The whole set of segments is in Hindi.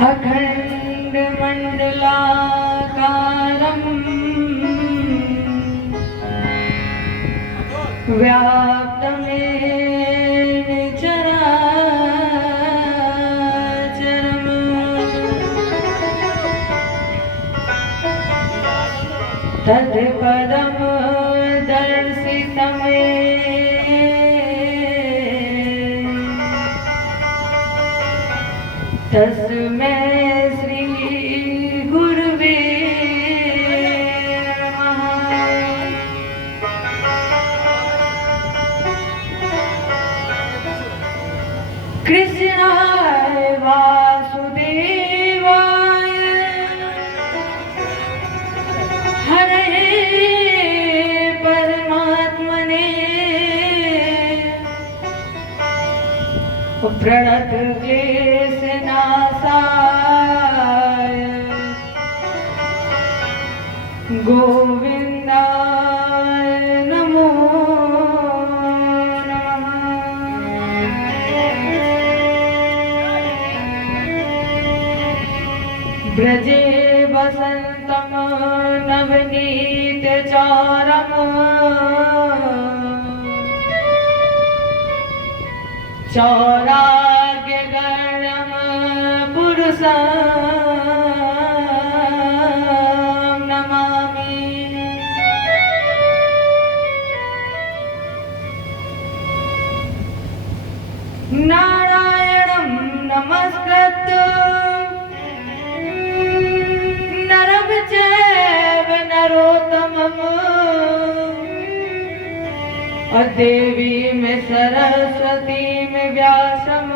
अखण्डमण्डलाकारम् व्याप्तमेन चराचरम् तत्पदं दर्शितं मे तस्मै श्री गुरुवे कृष्णाय वासुदेवाय हरे परमात्मने प्रणतक्लेशनाशाय गोविन्दाय नमो ब्रजे वसन्तं नवनीतचारम् चौराग्यगणं पुरुषं नमामि। नारायणं नमस्कृत्य नरं चैव नरोत्तमम् देवीं सरस्वतीं व्यासं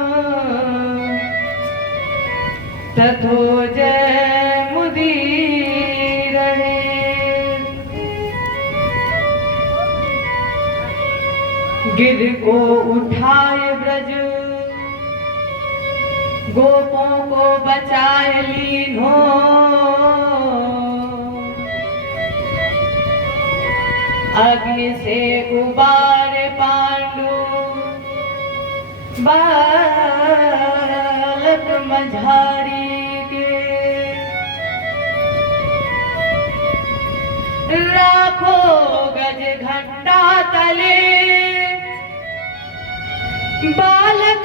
ततो जयमुदीरये। गिर को उठाए ब्रज गोपों को बचाए लीनो अग्नि से उबारे पांडु बालक मझारी के लाखों गज घंटा तले बालक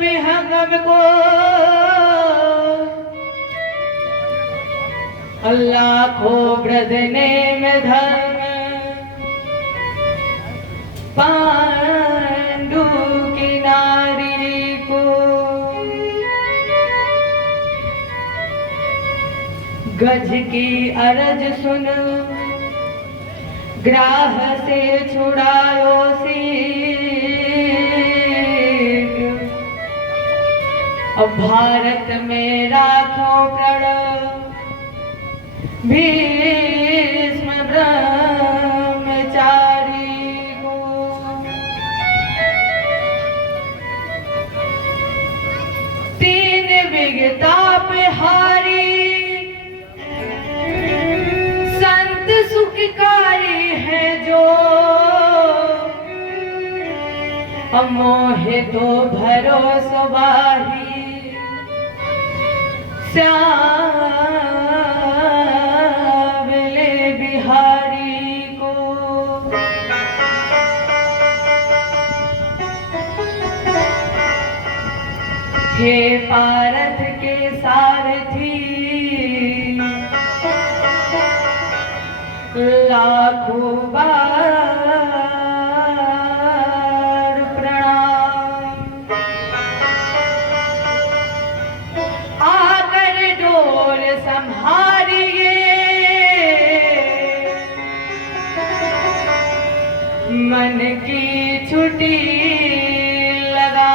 विहंगम को लाखों ब्रदने में धर्म पांडु की नारी को गज की अरज सुन ग्राह से छुड़ायो सीत अब भारत में राखो प्रण भीष्म ब्रह्मचारी को तीन विगताप हारी संत सुखकारी है जो मोहे तो भरोसा बाही श्यामले बिहारी को हे पारथ के सारथी लाखों बार प्रणाम। आकर डोर संभारिए मन की छुट्टी लगा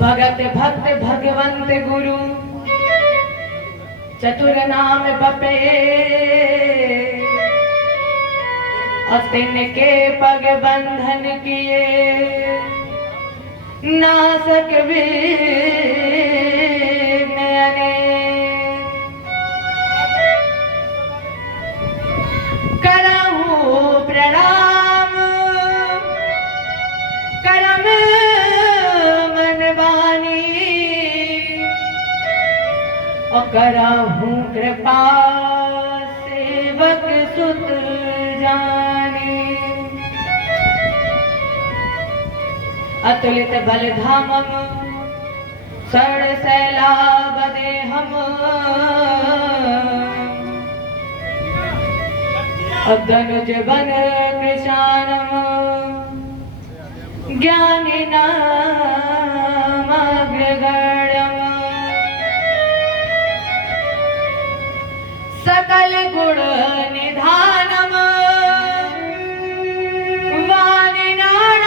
भगत भक्त भगवंत गुरु चतुर नाम बपे तिनके पग बंधन किए नासक विघ्न अनेक करहूं प्रणाम करहूं कृपा सेवक सुत जाने। अतुलित बल धामम शरण शैलाभ देहम अगनुज बन कृशानम ज्ञानिनामग्रगण्यम सकल गुण निधानम वानिनाम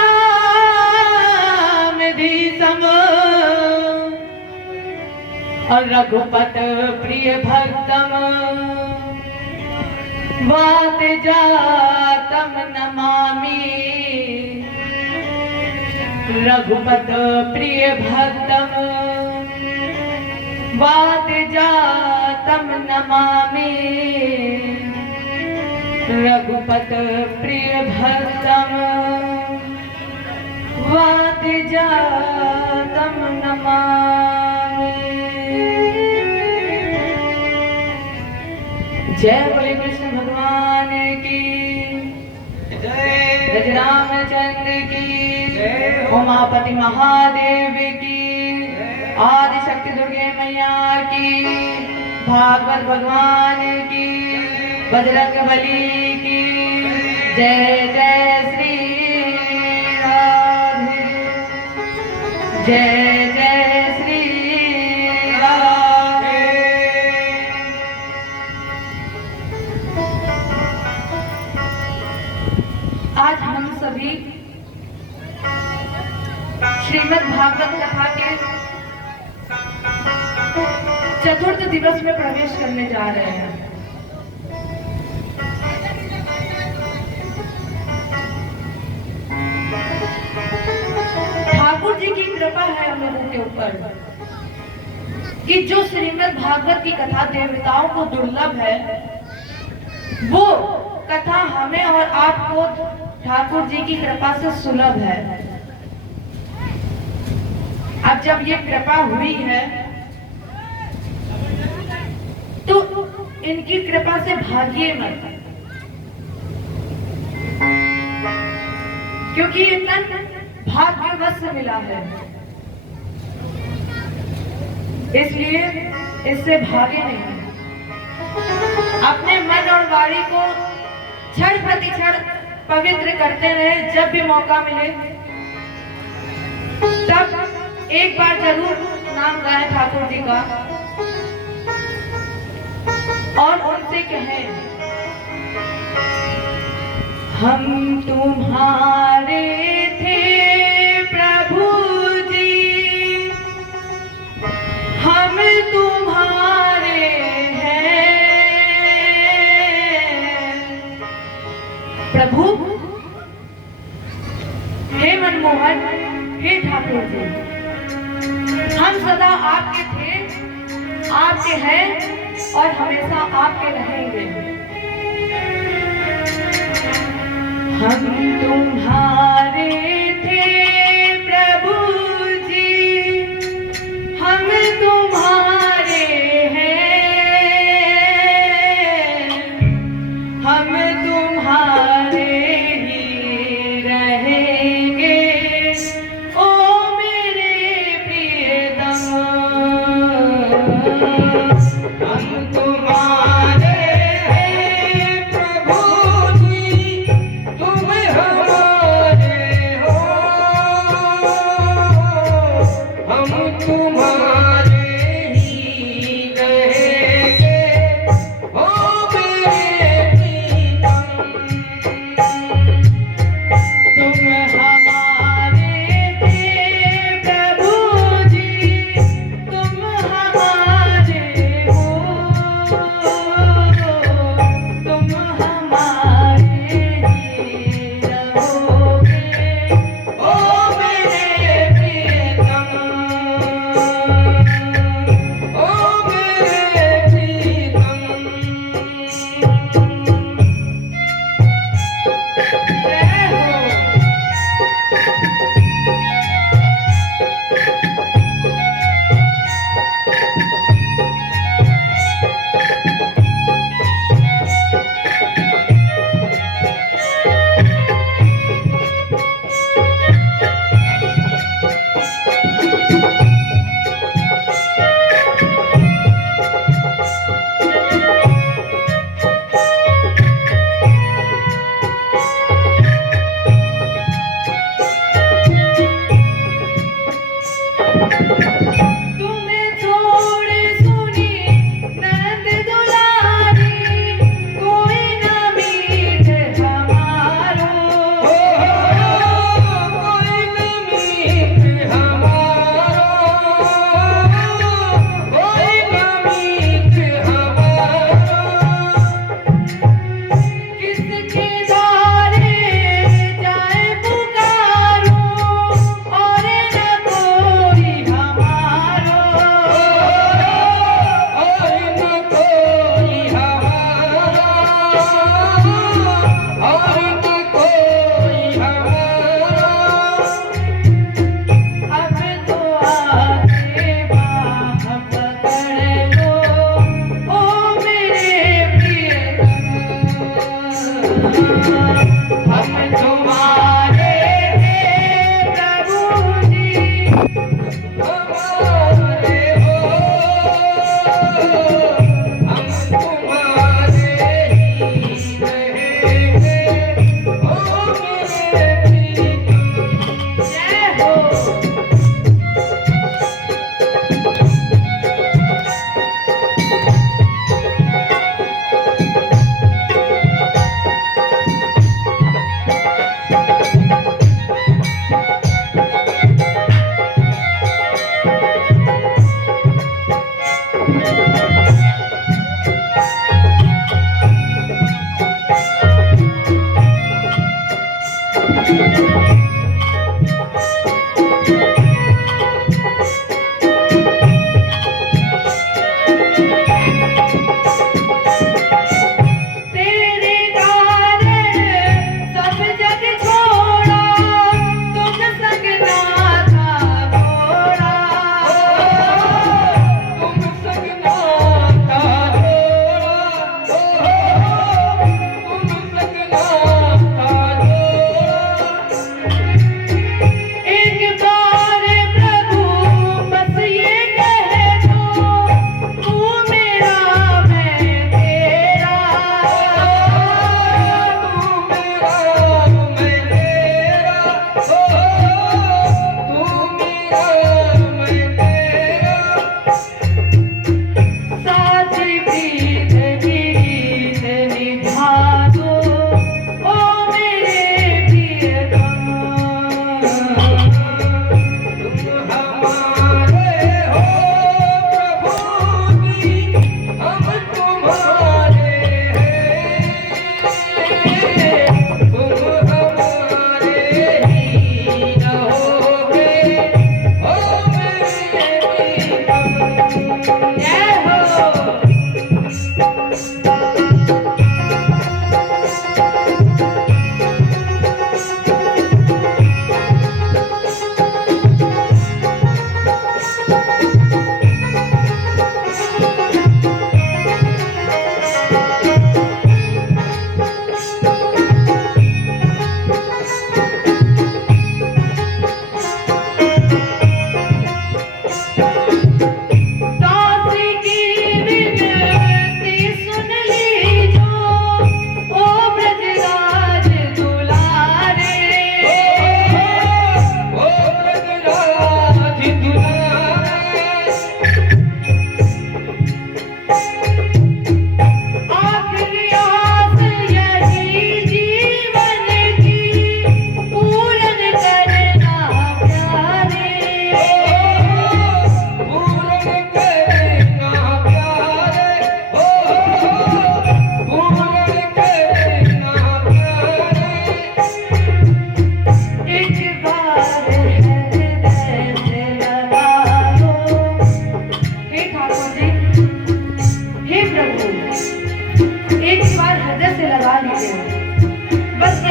धीसम और रघुपत प्रिय भक्तम वात जातम नमामि। रघुपत प्रिय भक्तम वात जातम नमामि। रघुपत प्रिय भक्तम वात जातम नमामि। जय बोले कृष्ण भगवान की जय, रामचंद्र की जय, उमापति महादेव की, आदि शक्ति दुर्गे मैया की, भागवत भगवान की, बजरंगबली की जय। जय श्री राधे, जय जय श्री राधे। आज हम सभी श्रीमद् भागवत कथा के चतुर्थ दिवस में प्रवेश करने जा रहे हैं। ठाकुर जी की कृपा है हम लोगों के ऊपर कि जो श्रीमद् भागवत की कथा देवताओं को दुर्लभ है, वो कथा हमें और आपको ठाकुर जी की कृपा से सुलभ है। अब जब ये कृपा हुई है तो इनकी कृपा से भागिए मत, क्योंकि ये तन भाग्यवश मिला है, इसलिए इससे भागे नहीं। अपने मन और वाणी को क्षण प्रति क्षण पवित्र करते रहे। जब भी मौका मिले तब एक बार जरूर नाम गाएं ठाकुर जी का और उनसे कहें, हम तुम्हारे थे प्रभु जी, हम तुम्हारे हैं प्रभु। हे मनमोहन, हे ठाकुर जी, हम सदा आपके थे, आपके हैं और हमेशा आपके रहेंगे। हम तुम्हारे थे प्रभु जी, हम तुम्हारे हैं, हम तुम्हारे ही रहेंगे ओ मेरे प्रियतम। हम तुम्हारे हैं प्रभु जी, तुम हमारे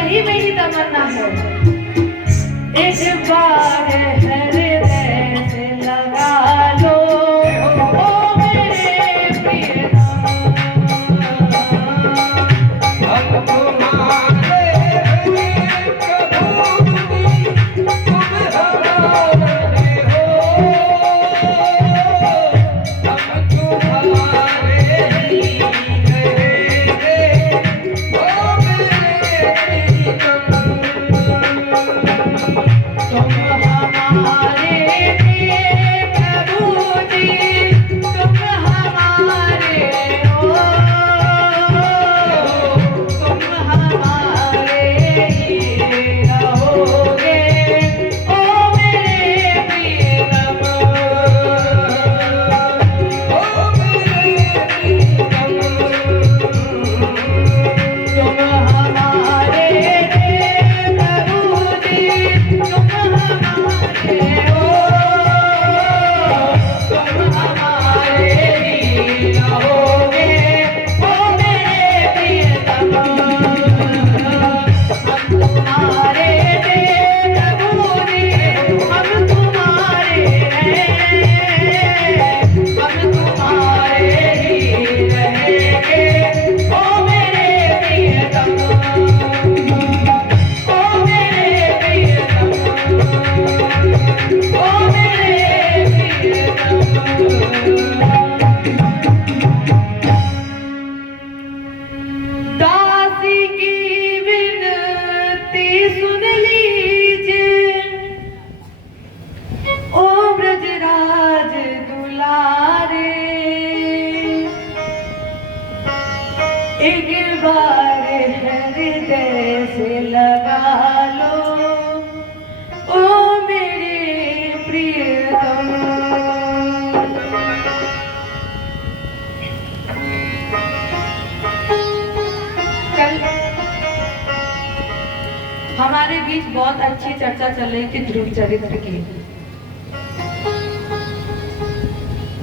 यही मेरी तमन्ना है। एक बार हृदय से लगा लो ओ मेरे प्रियतम, हम तुम्हारे कबूली, तुम हमारे हो, हम तुम्हारे ही रहेंगे ओ मेरे प्रियतम, तुम हमारे लगा लो ओ मेरे प्रियतम। कल हमारे बीच बहुत अच्छी चर्चा चल रही थी ध्रुव चरित्र की।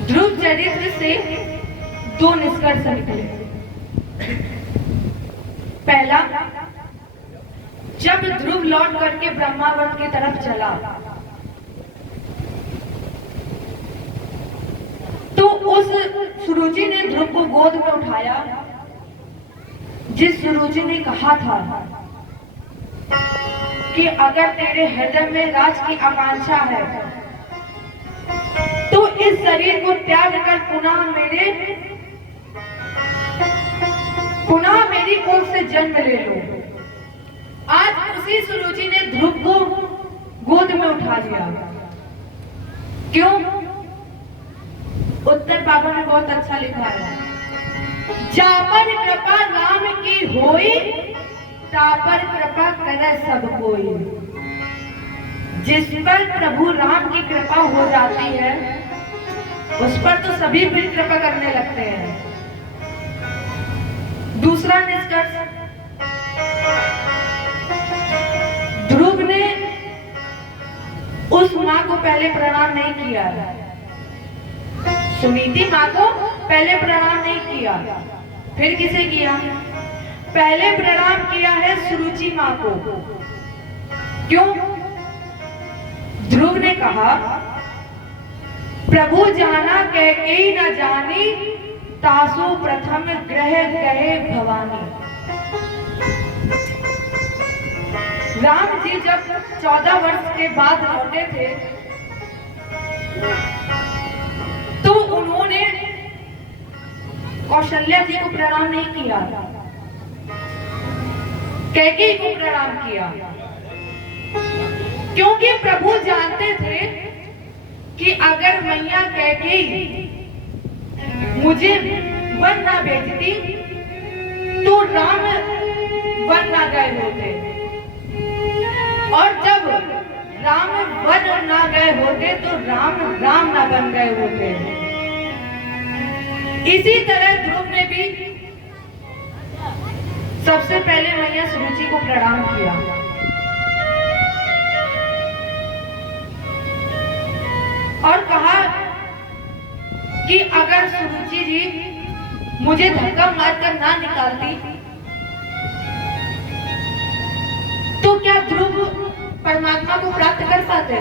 ध्रुव चरित्र से दो निष्कर्ष निकले। पहला, जब ध्रुव लौट करके ब्रह्मावर्त की तरफ चला तो उस सुरुचि ने ध्रुव को गोद में उठाया, जिस सुरुचि ने कहा था कि अगर तेरे हृदय में राज की आकांक्षा है तो इस शरीर को त्याग कर पुनः मेरी कोख से जन्म ले लो। आज उसी सुरुचि ने ध्रुव को गोद में उठा लिया। क्यों? उत्तर बाबा ने बहुत अच्छा लिखा है, जापर कृपा नाम की होई तापर कृपा करे सब कोई। जिस पर प्रभु राम की कृपा हो जाती है उस पर तो सभी फिर कृपा करने लगते हैं। दूसरा निष्कर्ष, ध्रुव ने उस मां को पहले प्रणाम नहीं किया, सुनीति मां को पहले प्रणाम नहीं किया, फिर किसे किया? पहले प्रणाम किया है सुरुचि मां को। क्यों? ध्रुव ने कहा, प्रभु जाना कैकेयी न जानी तासु प्रथम ग्रह गए भवानी। राम जी जब 14 वर्ष के बाद लौटे थे तो उन्होंने कौशल्या जी को प्रणाम नहीं किया, कैकेयी को प्रणाम किया। क्योंकि प्रभु जानते थे कि अगर मैया कैकेयी मुझे वन ना भेजती तो राम वन ना गए होते, और जब राम वन ना गए होते तो राम ना बन गए होते। इसी तरह ध्रुव ने भी सबसे पहले मैया सुरुचि को प्रणाम किया और कहा कि अगर सुरुचि जी मुझे धक्का मारकर ना निकालती तो क्या ध्रुव परमात्मा को प्राप्त कर पाते?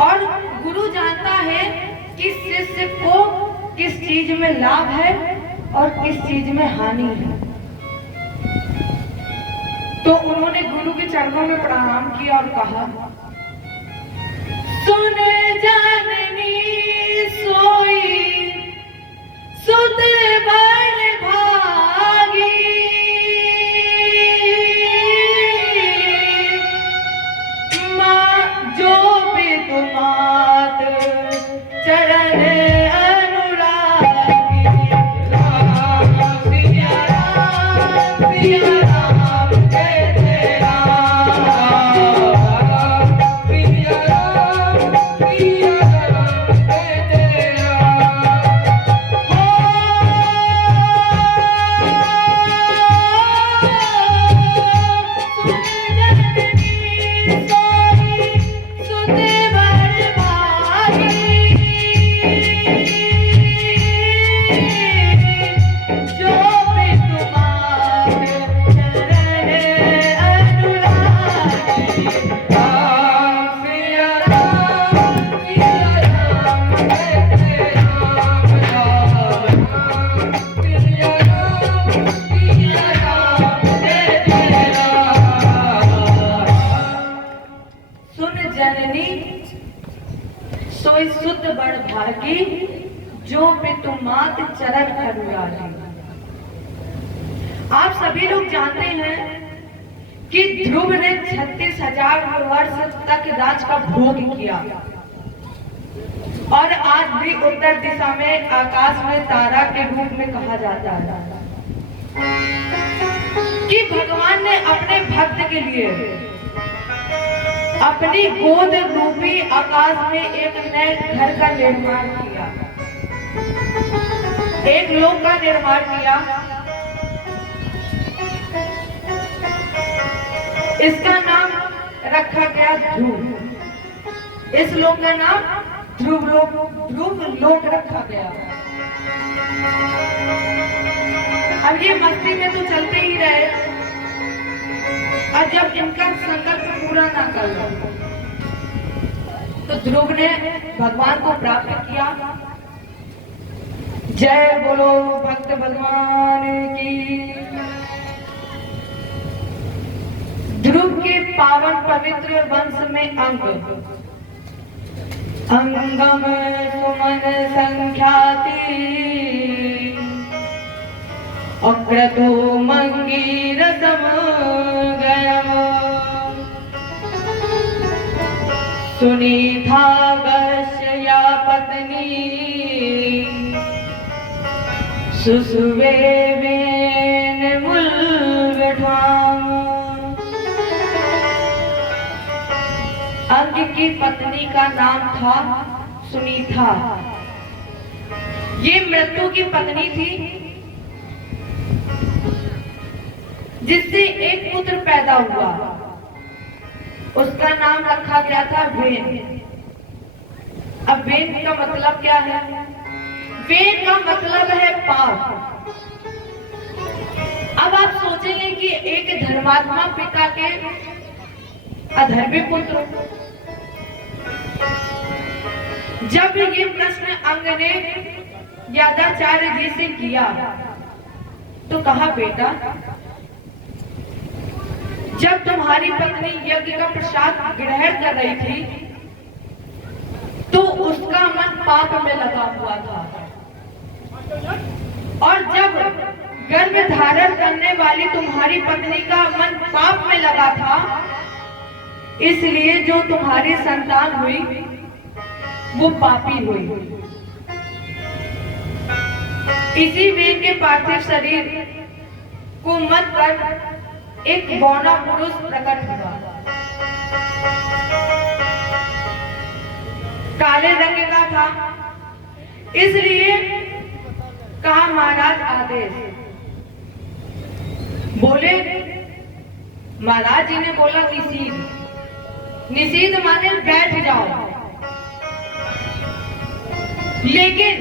और गुरु जानता है कि शिष्य को किस चीज में लाभ है और किस चीज में हानि है। तो उन्होंने गुरु के चरणों में प्रणाम किया और कहा, सुन जननी सोई सुत बड़ भागी, माँ जो भी तुमात चरण अनुरागी। राम सिया राम सिया राम जय जय राम, राम सिया राम सिया राम जय जय राम। सोई सुत बड़ भागी जो पितु मात चरण अनुरागी। आप सभी लोग जानते हैं कि ध्रुव ने 36,000 वर्ष तक राज का भोग किया और आज भी उत्तर दिशा में आकाश में तारा के रूप में कहा जाता है कि भगवान ने अपने भक्त के लिए अपनी गोद रूपी आकाश में एक नए घर का निर्माण किया, एक लोक का निर्माण किया। इसका नाम रखा गया ध्रुव। इस लोक का नाम ध्रुव लोक रखा गया। अब ये मस्ती में तो चलते ही रहे, और जब इनका संकल्प पूरा ना कर लो तो ध्रुव ने भगवान को प्राप्त किया। जय बोलो भक्त भगवान की। ध्रुव के पावन पवित्र वंश में अंगम सुमन संख्याति अक्रतो मंगीरसम गयम सुनीता गश्या पत्नी सुसुवे वेन मुल्गठाम। अंग की पत्नी का नाम था सुनीता। ये मृत्यु की पत्नी थी, जिससे एक पुत्र पैदा हुआ। उसका नाम रखा गया था वेन। अब वेन का मतलब क्या है? वेन का मतलब है पाप। अब आप सोचेंगे कि एक धर्मात्मा पिता के अधर्मी पुत्र। जब ये प्रश्न अंग ने यादाचार्य जी से किया तो कहा, बेटा, जब तुम्हारी पत्नी यज्ञ का प्रसाद ग्रहण कर रही थी तो उसका मन पाप में लगा हुआ था, और जब गर्भ धारण करने वाली तुम्हारी पत्नी का मन पाप में लगा था, इसलिए जो तुम्हारी संतान हुई वो पापी हुई। इसी वेन के पार्थिव शरीर को मत कर एक बौना पुरुष प्रकट हुआ। काले रंग का था, इसलिए कहा, महाराज आदेश। बोले, महाराज जी ने बोला निषीद। निषीद माने बैठ जाओ। लेकिन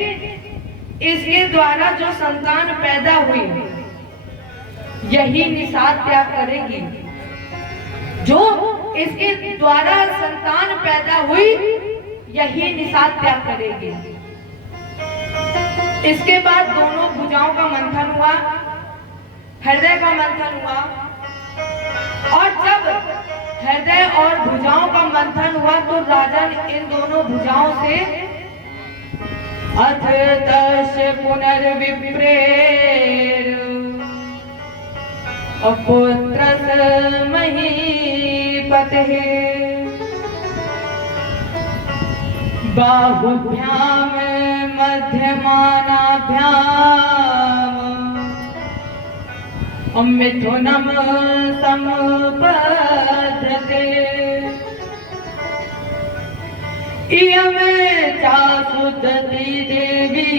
इसके द्वारा जो संतान पैदा हुई यही निषाद त्याग करेगी। जो इसके द्वारा संतान पैदा हुई यही निषाद त्याग करेगी। इसके बाद दोनों भुजाओं का मंथन हुआ, हृदय का मंथन हुआ, और जब हृदय और भुजाओं का मंथन हुआ तो राजन इन दोनों भुजाओं से अथ तस्य पुनर्विप्रेर अपुत्रस्य महीपतेः बाहुभ्याम मध्यमानाभ्याम मिथुनम समुपद्रते इयं चासुदती देवी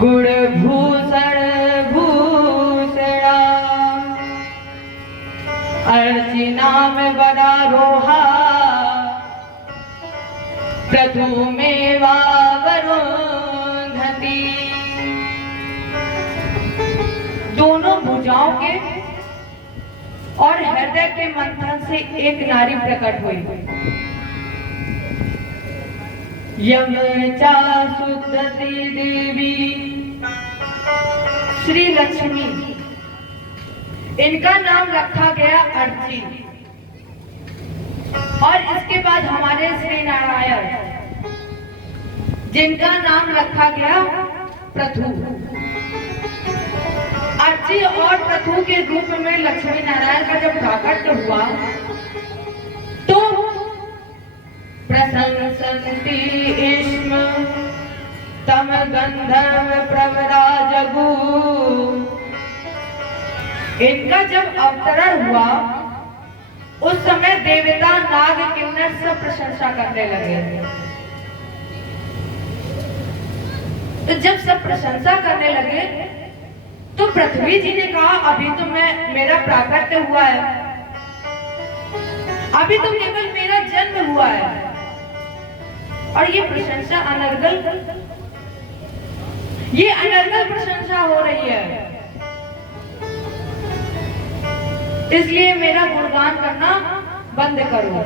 गुणभूषण भूषणा अर्चिना में वरारोहा प्रथुमेवा वरुन्धति। दोनों भुजाओं के और हृदय के मंथन से एक नारी प्रकट हुई। यम चासुदती देवी श्री लक्ष्मी। इनका नाम रखा गया अर्ची। और इसके बाद हमारे श्री नारायण, जिनका नाम रखा गया प्रथु। अर्ची और प्रथु के रूप में लक्ष्मी नारायण का जब प्राकट्य हुआ तो प्रशंसन्ति इष्म तम गंधर्व प्रवरा जगू। इनका जब अवतरण हुआ उस समय देवता नाग किन्नर सब प्रशंसा करने लगे। तो जब सब प्रशंसा करने लगे तो पृथ्वी जी ने कहा अभी तो मेरा प्राकट्य हुआ है, अभी तो केवल मेरा जन्म हुआ है और ये प्रशंसा अनर्गल प्रशंसा हो रही है, इसलिए मेरा गुणगान करना बंद करो।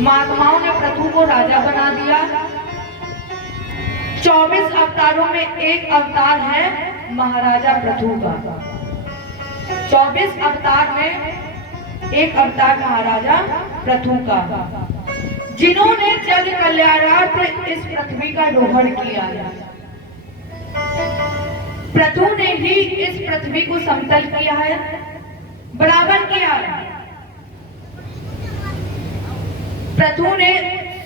महात्माओं ने पृथु को राजा बना दिया। 24 अवतारों में एक अवतार है महाराजा पृथु का। 24 अवतार में एक अवतार महाराजा पृथु का, जिन्होंने जग कल्याणार्थ इस पृथ्वी का दोहन किया है। पृथु ने ही इस पृथ्वी को समतल किया है, बराबर किया है। पृथु ने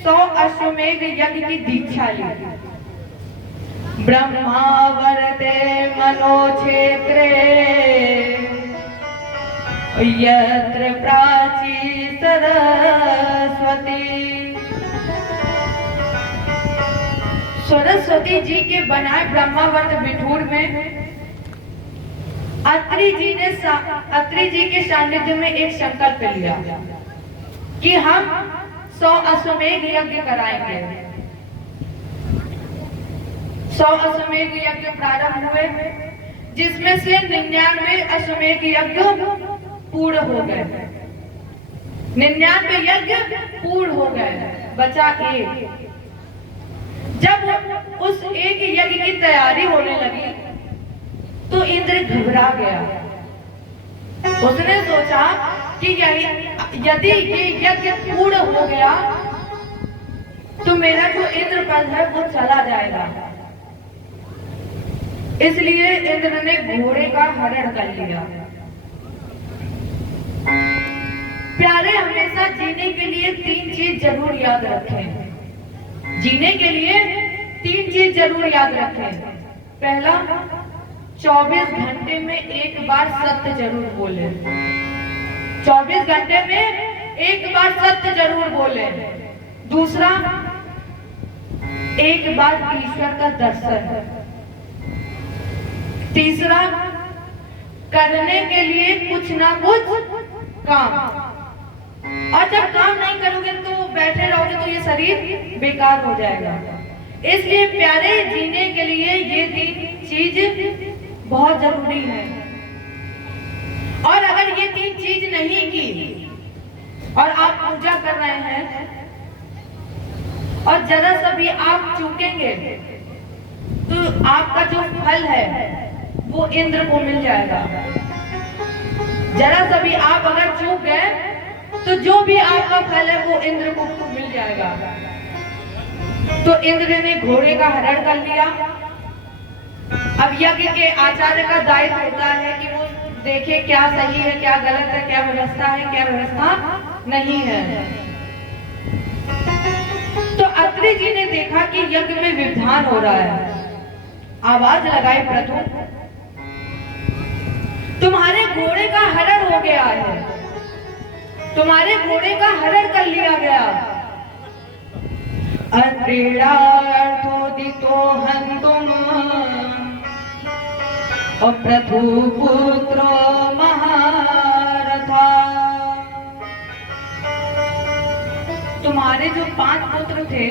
100 अश्वमेध यज्ञ की दीक्षा ली। ब्रह्मावरते मनोक्षेत्रे यत्र प्राची सरस्वती। सरस्वती जी के बनाए ब्रह्मावर्त बिठूर में अत्रि जी के सानिध्य में एक संकल्प लिया कि हम 100 अश्वमेध यज्ञ कराएंगे। 100 अश्वमेध यज्ञ प्रारंभ हुए, जिसमें से 99 अश्वमेध यज्ञ पूर्ण हो गए। 99 यज्ञ पूर्ण हो गए, बचा एक। जब उस एक यज्ञ की तैयारी होने लगी तो इंद्र घबरा गया। उसने सोचा कि यदि ये यज्ञ पूर्ण हो गया तो मेरा जो इंद्र पद है वो चला जाएगा। इसलिए इंद्र ने घोड़े का हरण कर लिया। प्यारे, हमेशा जीने के लिए 3 चीज जरूर याद रखें। जीने के लिए 3 चीज जरूर याद रखें। पहला, 24 घंटे में एक बार सत्य जरूर बोले। 24 घंटे में एक बार सत्य जरूर बोले। दूसरा, एक बार ईश्वर का दर्शन। तीसरा, करने के लिए कुछ ना कुछ काम। और जब काम नहीं करोगे तो बैठे रहोगे तो ये शरीर बेकार हो जाएगा। इसलिए प्यारे, जीने के लिए ये 3 चीज बहुत जरूरी है। और अगर ये 3 चीज नहीं की और आप पूजा कर रहे हैं और जरा सा भी आप चूकेंगे तो आपका जो फल है वो इंद्र को मिल जाएगा। जरा सा भी आप अगर चूक गए तो जो भी आपका फल है वो इंद्र को मिल जाएगा। तो इंद्र ने घोड़े का हरण कर लिया। अब यज्ञ के आचार्य का दायित्व होता है कि वो देखे क्या सही है, क्या गलत है, क्या व्यवस्था है, क्या व्यवस्था नहीं है। तो अत्रि जी ने देखा कि यज्ञ में विधान हो रहा है। आवाज लगाई पृथु, तुम्हारे घोड़े का हरण हो गया है, तुम्हारे घोड़े का हरण कर लिया गया। अत्रिणार्थोदितो हन्तुम पृथु पुत्रो महारथा। तुम्हारे जो 5 पुत्र थे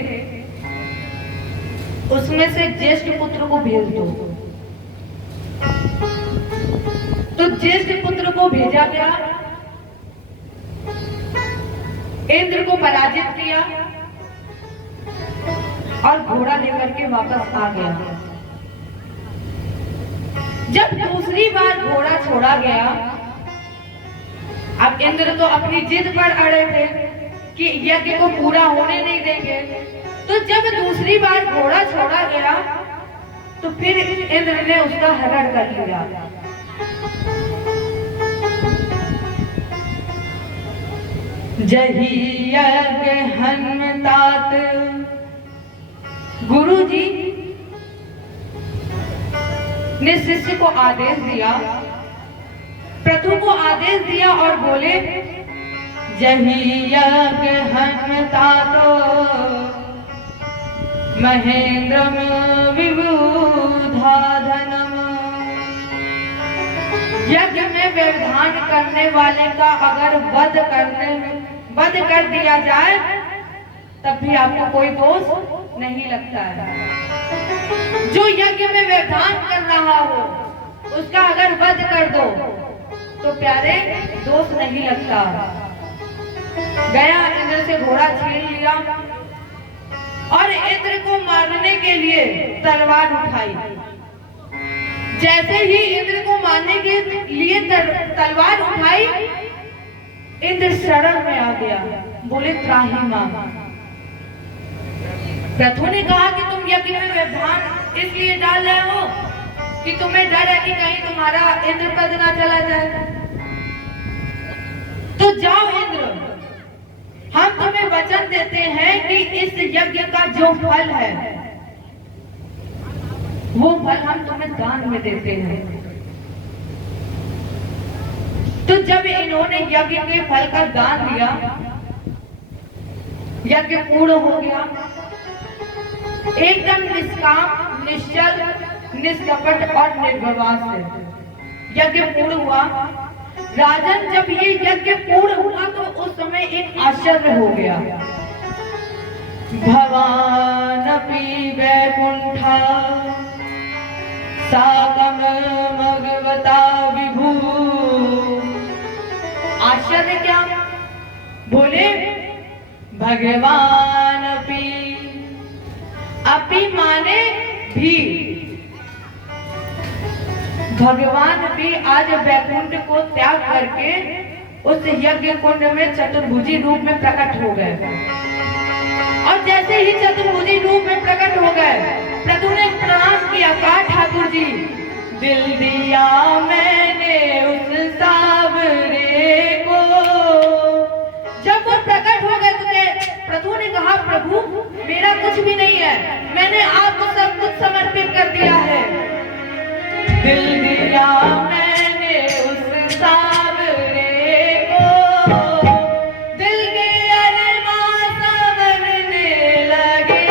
उसमें से ज्येष्ठ पुत्र को भेज दो। तो ज्येष्ठ पुत्र को भेजा गया, इंद्र को पराजित किया और घोड़ा लेकर के वापस आ गया। जब दूसरी बार घोड़ा छोड़ा गया, अब इंद्र तो अपनी जिद पर अड़े थे कि यज्ञ को पूरा होने नहीं देंगे। तो जब दूसरी बार घोड़ा छोड़ा गया तो फिर इंद्र ने उसका हरण कर लिया। जही यज्ञ हनुतात गुरु जी ने शिष्य को आदेश दिया, प्रथु को आदेश दिया और बोले जही यज्ञ हनुतात महेंद्रम विबुधाधनम। यज्ञ में व्यवधान करने वाले का अगर वध कर दिया जाए तब भी आपको कोई दोष नहीं लगता है। जो यज्ञ में व्यवधान कर रहा हो उसका अगर वध कर दो तो प्यारे दोष नहीं लगता। गया इंद्र से घोड़ा छीन लिया और इंद्र को मारने के लिए तलवार उठाई। जैसे ही इंद्र को मारने के लिए तलवार उठाई, इंद्र शरण में आ गया, बोले त्राही मां। प्रथु ने कहा कि तुम यज्ञ में व्यवधान इसलिए डाल रहे हो कि तुम्हें डर है कि कहीं तुम्हारा इंद्र पद ना चला जाए। तो जाओ इंद्र, हम तुम्हें वचन देते हैं कि इस यज्ञ का जो फल है वो फल हम तुम्हें दान में देते हैं। तो जब इन्होंने यज्ञ के फल का दान दिया, यज्ञ पूर्ण हो गया, एकदम निष्काम, निश्चल, निष्कपट और निर्विवाद से यज्ञ पूर्ण हुआ। राजन, जब ये यज्ञ पूर्ण हुआ तो उस समय एक आश्चर्य हो गया। भवानपि वैकुंठा साकम मगवता विभू। आश्चर्य क्या? बोले भगवान अपि माने भी, भगवान भी आज वैकुंठ को त्याग करके उस यज्ञ कुंड में चतुर्भुजी रूप में प्रकट हो गए। और जैसे ही चतुर्भुजी रूप में प्रकट हो गए, प्रभु ने प्रणाम किया, कहा ठाकुर जी दिल दिया मैंने उस सावरे को। जब वो प्रकट हो गए तो प्रभु ने कहा प्रभु मेरा कुछ भी नहीं है, मैंने आपको सब कुछ समर्पित कर दिया है। दिल दिया मैंने उस सावरे को, दिल के अरमां संवरने लगे।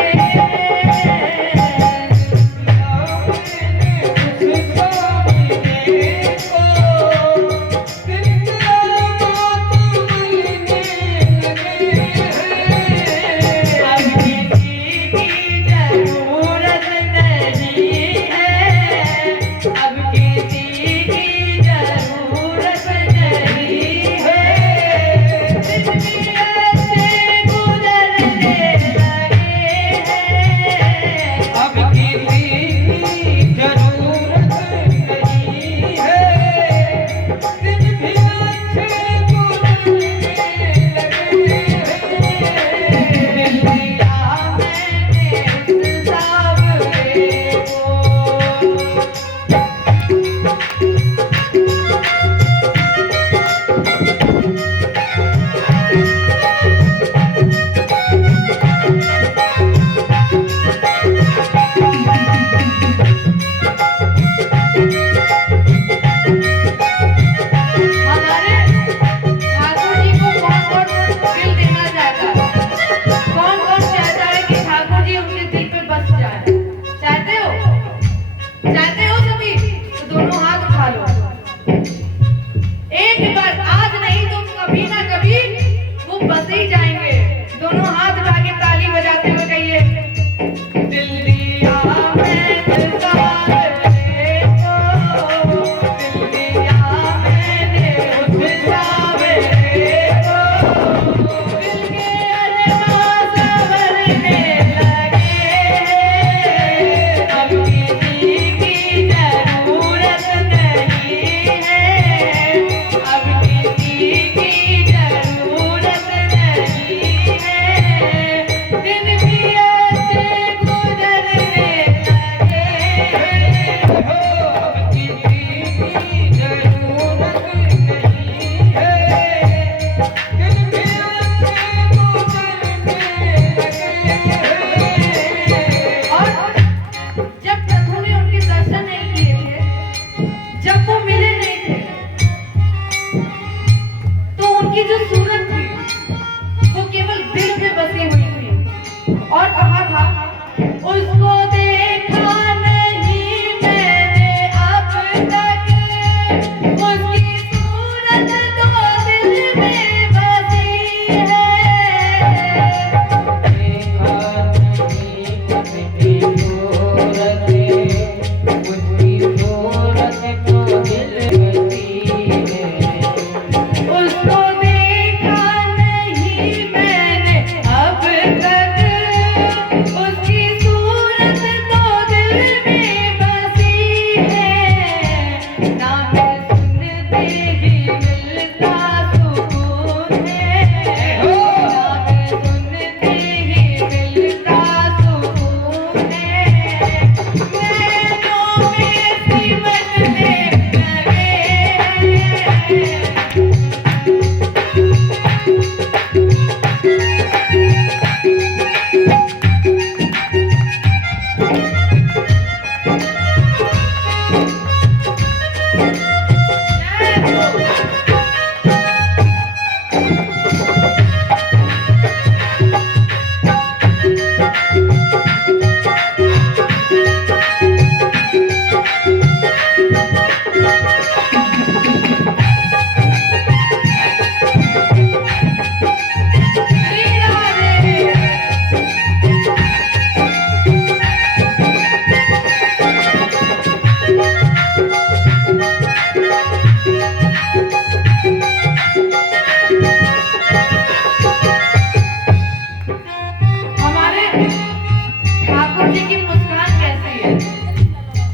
ठाकुर जी की मुस्कान कैसी है,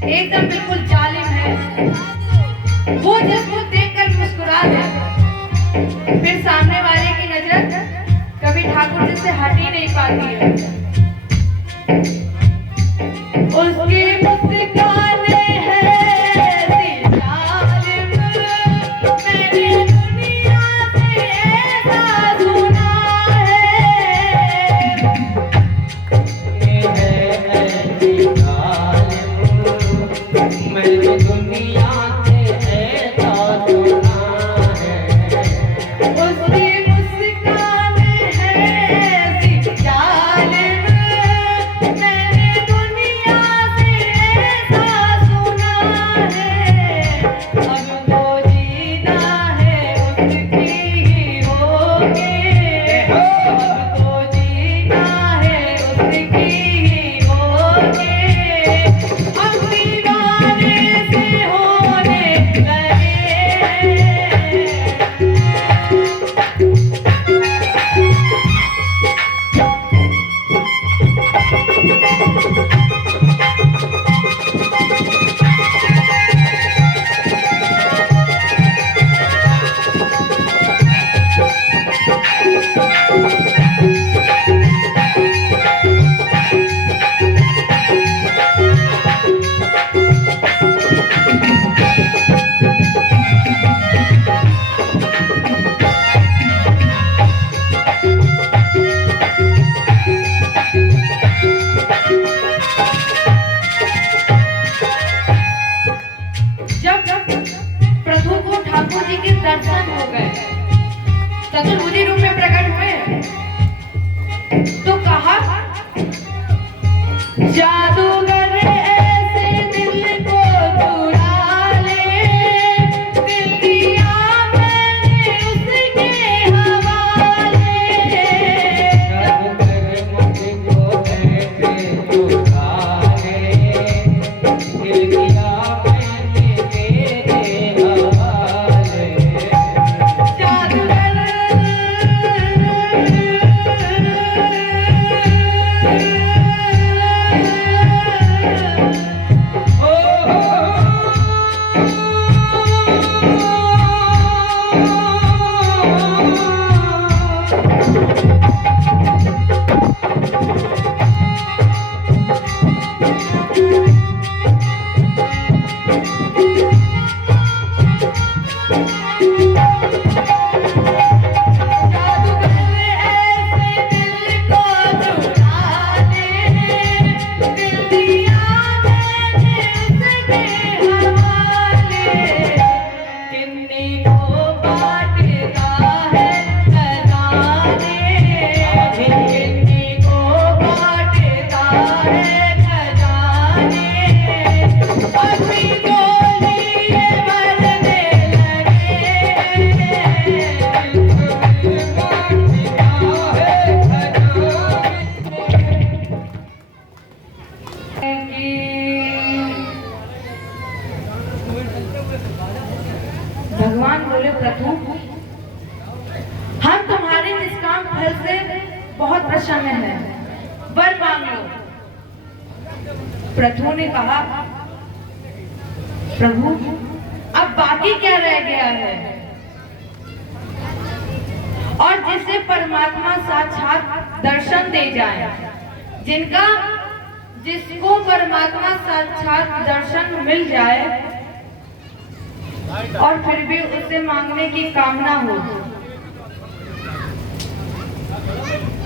एकदम बिल्कुल जालिम है। वो जिसको देखकर मुस्कुरा दे, फिर सामने वाले की नजर कभी ठाकुर जी से हट ही नहीं पाती है। उसकी मुस्कान है ऐसी जालिम, मैंने दुनिया से ऐसा सुना है। मैंने दुनिया से ऐसा सुना है। उसकी मुस्कान है ऐसी जालिम, मैंने दुनिया से ऐसा सुना है। अब तो जीना है उसकी ही होगे, अब तो जीना है उसकी ही होगे। अब दीवाने से होने लगे हैं। जब प्रभु को ठाकुर जी के दर्शन हो गए, चतुर्भुजी रूप में प्रकट हुए, तो कहा जादूगर ऐसे दिल को चुरा ले, दिल दिया मैंने उसके हवाले। भगवान बोले प्रभु, हम तुम्हारे निष्काम फल से बहुत प्रसन्न हैं, वर मांग लो। प्रभु ने कहा प्रभु अब बाकी क्या रह गया है, और जिसे परमात्मा साक्षात दर्शन दे जाए, जिसको परमात्मा साक्षात दर्शन मिल जाए और फिर भी उससे मांगने की कामना हो,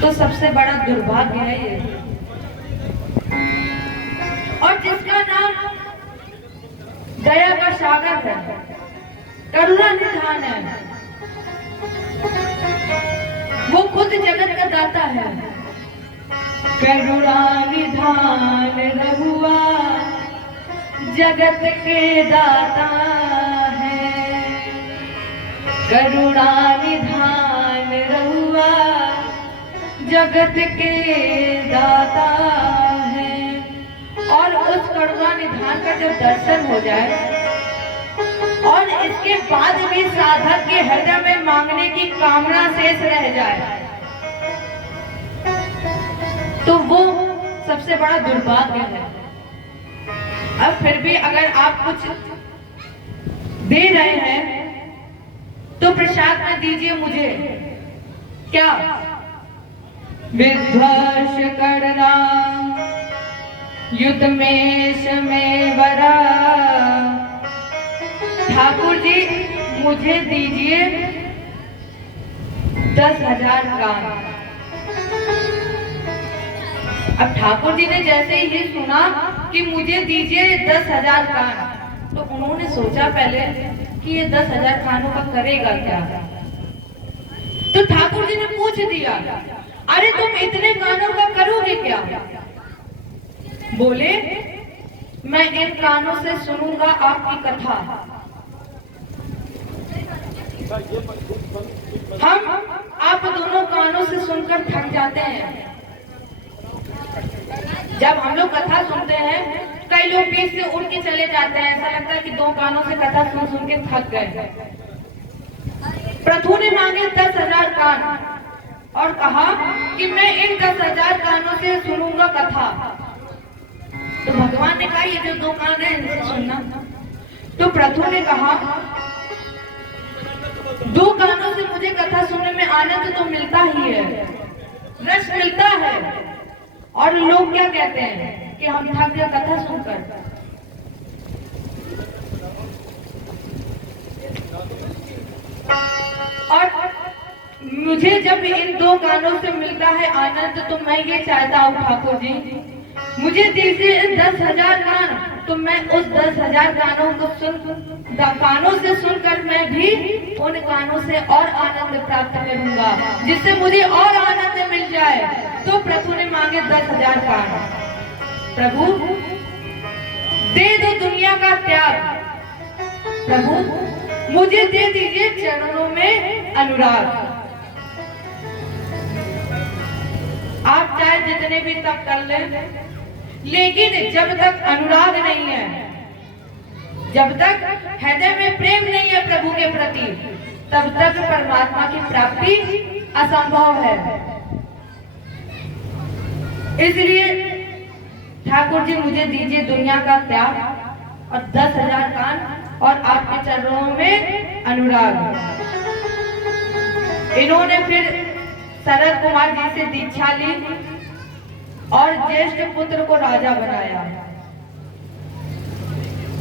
तो सबसे बड़ा दुर्भाग्य है ये। और जिसका नाम दया का सागर है, करुणा निधान है, वो खुद जगत का दाता है। करुणा निधान रहुआ जगत के दाता है, करुणा निधान रहुआ जगत के दाता है। और उस करुणा निधान का जब दर्शन हो जाए और इसके बाद भी साधक के हृदय में मांगने की कामना शेष रह जाए, तो वो सबसे बड़ा दुर्भाग्य है। अब फिर भी अगर आप कुछ दे रहे हैं तो प्रसाद में दीजिए मुझे। क्या? विध्वंस करना युद्ध में वरा। ठाकुर जी मुझे दीजिए 10,000 कान। अब ठाकुर जी ने जैसे ही ये सुना कि मुझे दीजिए 10,000 कान, तो उन्होंने सोचा पहले कि ये 10,000 कानों का करेगा क्या। तो ठाकुर जी ने पूछ दिया, अरे तुम इतने कानों का करोगे क्या? बोले, मैं इन कानों से सुनूंगा आपकी कथा। हम आप दोनों कानों से सुनकर थक जाते हैं। जब हम लोग कथा सुनते हैं, कई लोग बीच से उड़ के चले जाते हैं, ऐसा लगता है कि 2 कानों से कथा सुन सुन के थक गए। प्रभु ने मांगे 10,000 कान और कहा कि मैं इन 10,000 कानों से सुनूंगा कथा। तो भगवान ने कहा, ये जो 2 कान है इनसे सुनना। तो प्रभु ने कहा, 2 कानों से मुझे कथा सुनने में आनंद तो मिलता ही है, रस मिलता है। और लोग क्या कहते हैं कि हम थक गए कथा सुनकर। और मुझे जब इन 2 कानों से मिलता है आनंद, तो मैं ये चाहता हूँ ठाकुर जी, मुझे दीजिए 10,000 कान, तो मैं उस 10,000 कानों से सुनकर मैं भी उन कानों से और आनंद प्राप्त करूंगा, जिससे मुझे और आनंद मिल जाए। तो प्रभु ने मांगे 10,000 कान। प्रभु दे दो दुनिया का त्याग, प्रभु मुझे दे दीजिए चरणों में अनुराग। आप चाहे जितने भी तप कर लें, लेकिन जब तक अनुराग नहीं है, जब तक हृदय में प्रेम नहीं है प्रभु के प्रति, तब तक परमात्मा की प्राप्ति असंभव है। इसलिए ठाकुर जी मुझे दीजिए दुनिया का त्याग और 10,000 कान और आपके चरणों में अनुराग। इन्होंने फिर शरद कुमार जी से दीक्षा ली और ज्येष्ठ पुत्र को राजा बनाया।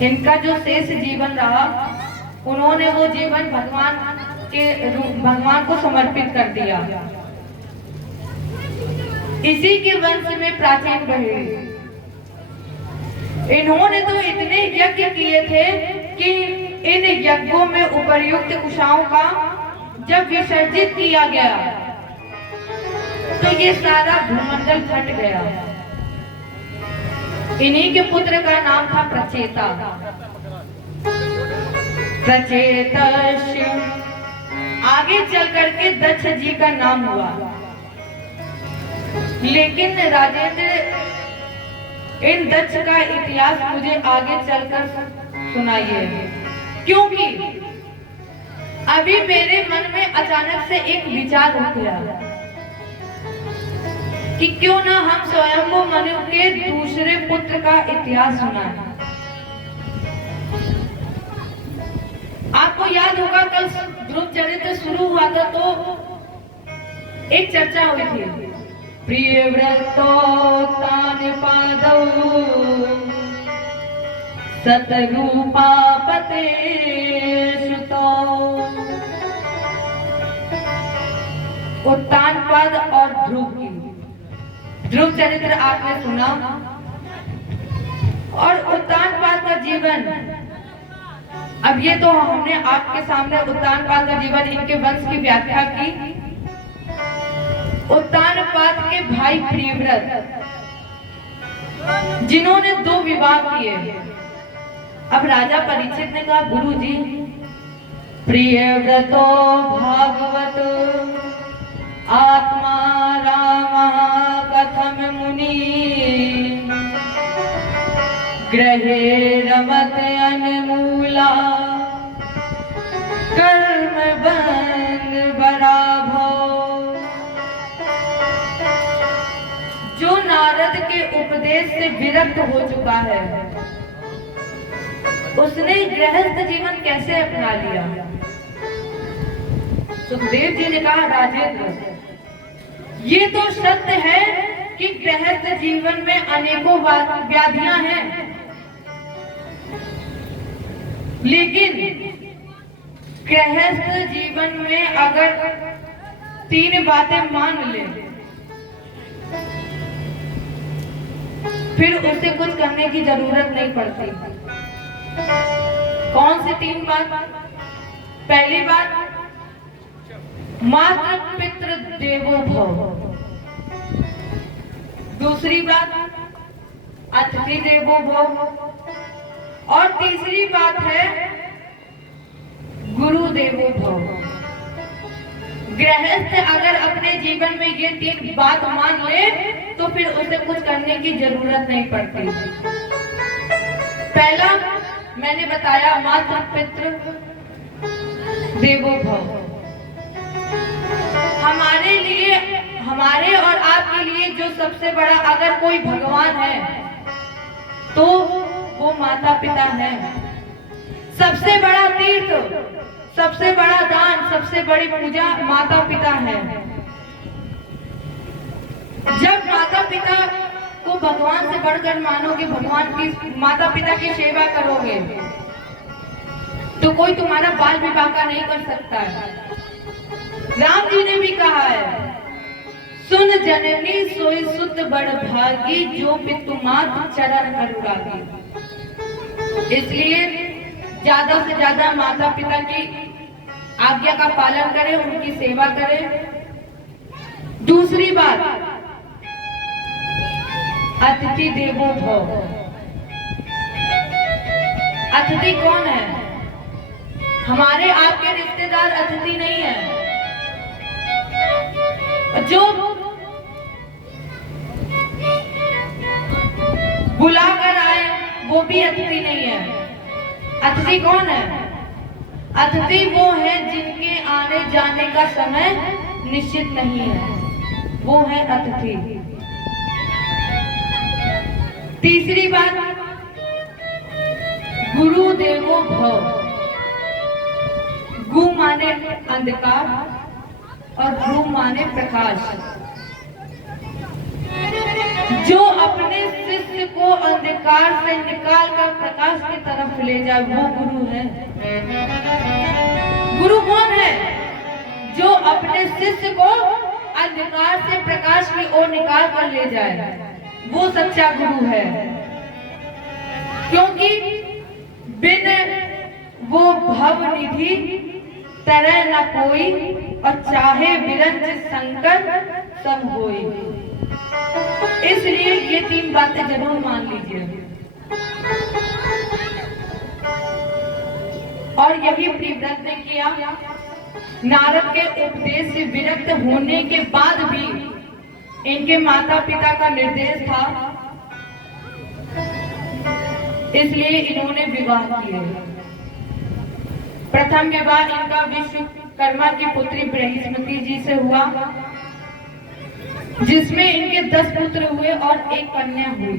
इनका जो शेष जीवन रहा, उन्होंने वो जीवन भगवान को समर्पित कर दिया। इसी के वंश में प्राचीन रहे। इन्होंने तो इतने यज्ञ किए थे कि इन यज्ञों में उपर्युक्त उषाओं का जब विसर्जित किया गया, तो ये सारा भूमंडल फट गया। इन्हीं के पुत्र का नाम था प्रचेता। प्रचेतस्य आगे चल करके दक्ष जी का नाम हुआ। लेकिन राजेंद्र, इन दक्ष का इतिहास मुझे आगे चलकर सुनाइए, क्योंकि अभी मेरे मन में अचानक से एक विचार उठ गया कि क्यों ना हम स्वयंभू मनु के दूसरे पुत्र का इतिहास सुनाएं। आपको याद होगा कल ध्रुव चरित्र शुरू हुआ था, तो एक चर्चा हुई थी, प्रिय व्रतो तान पादौ सतरूपा पते सुतो। उत्तान पद और ध्रुव की ध्रुव चरित्र आपने सुना, और उत्तानपाद का जीवन, अब ये तो हमने आपके सामने उत्तानपाद का जीवन, इनके वंश की व्याख्या की। उत्तानपाद के भाई प्रियव्रत, जिन्होंने 2 विवाह किए। अब राजा परीक्षित ने कहा, गुरु जी, प्रियव्रतो भागवत आत्मा राम कथम मुनि ग्रहे रमत अनमूला कर्म बंद बराभो। जो नारायण नारद के उपदेश से विरक्त हो चुका है, उसने गृहस्थ जीवन कैसे अपना लिया? सुखदेव जी ने कहा, राजेंद्र, ये तो सत्य है कि गृहस्थ जीवन में अनेकों व्याधियां हैं, लेकिन गृहस्थ जीवन में अगर 3 बातें मान ले, फिर उसे कुछ करने की जरूरत नहीं पड़ती। कौन सी 3 बात? पहली बात, मातृ पितृ देवो भव। दूसरी बात, अतिथि देवो भव। और तीसरी बात है, गुरु देवो भव। गृहस्थ अगर अपने जीवन में ये 3 बात मान ले तो फिर उसे कुछ करने की जरूरत नहीं पड़ती। पहला मैंने बताया, मातृ पितृ देवो भव। हमारे लिए, हमारे और आपके लिए जो सबसे बड़ा अगर कोई भगवान है तो वो माता पिता है। सबसे बड़ा तीर्थ, सबसे बड़ा दान, सबसे बड़ी पूजा माता पिता है। जब माता पिता को भगवान से बढ़कर मानोगे, भगवान की, माता पिता की सेवा करोगे, तो कोई तुम्हारा बाल विवाह का नहीं कर सकता है। राम जी ने भी कहा है, सुन जननी सोई सुत बड़ भागी, जो पितु मात चरण अनुरागी। इसलिए ज्यादा से ज्यादा माता पिता की आज्ञा का पालन करें, उनकी सेवा करें। दूसरी बात, अतिथि देवो भव। अतिथि कौन है? हमारे आपके रिश्तेदार अतिथि नहीं है। जो बुलाकर आए वो भी अतिथि नहीं है। अतिथि कौन है? अतिथि वो है जिनके आने जाने का समय निश्चित नहीं है, वो है अतिथि। तीसरी बात, गुरु देवो भव। गु माने अंधकार और भ्रू माने प्रकाश। जो अपने शिष्य को अंधकार से निकाल कर प्रकाश की तरफ ले जाए वो गुरु है। गुरु कौन है? जो अपने शिष्य को अंधकार से प्रकाश की ओर निकाल कर ले जाए, वो सच्चा गुरु है। क्योंकि बिन वो भव निधि तरह न कोई, और चाहे विरंच संकट सब होई। इसलिए ये 3 बातें जरूर मान लीजिए। और यही प्रिव्रत ने किया। नारद के उपदेश से विरक्त होने के बाद भी इनके माता पिता का निर्देश था, इसलिए इन्होंने विवाह किए। प्रथम विवाह इनका विश्वकर्मा की पुत्री बृहस्पति जी से हुआ, जिसमें इनके 10 पुत्र हुए और 1 कन्या हुई,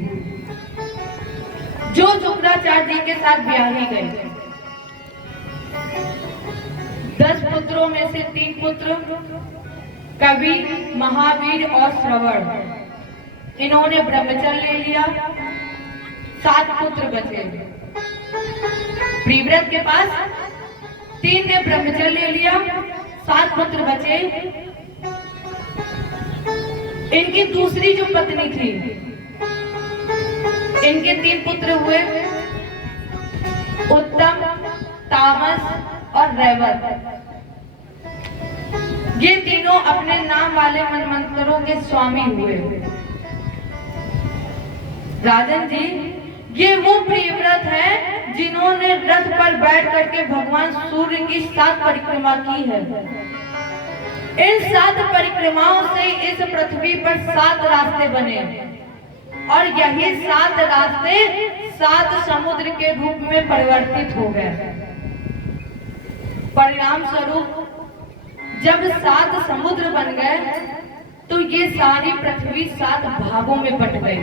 जो शुक्राचार्य जी के साथ ब्याही गई। 10 पुत्रों में से 3 पुत्र कवि, महावीर और श्रवण, इन्होंने ब्रह्मचर्य ले लिया। 7 पुत्र बचे। प्रिव्रत के पास 3 ने ब्रह्मचर्य ले लिया, 7 पुत्र बचे। इनकी दूसरी जो पत्नी थी, इनके 3 पुत्र हुए, उत्तम, तामस और रैवत। ये तीनों अपने नाम वाले मनमंत्रों के स्वामी हुए। राजन जी, ये वो प्रियव्रत है जिन्होंने रथ पर बैठ करके भगवान सूर्य की 7 परिक्रमा की है। इन 7 परिक्रमाओं से इस पृथ्वी पर 7 रास्ते बने और यही 7 रास्ते 7 समुद्र के रूप में परिवर्तित हो गए। परिणाम स्वरूप जब 7 समुद्र बन गए तो ये सारी पृथ्वी 7 भागों में बट गई।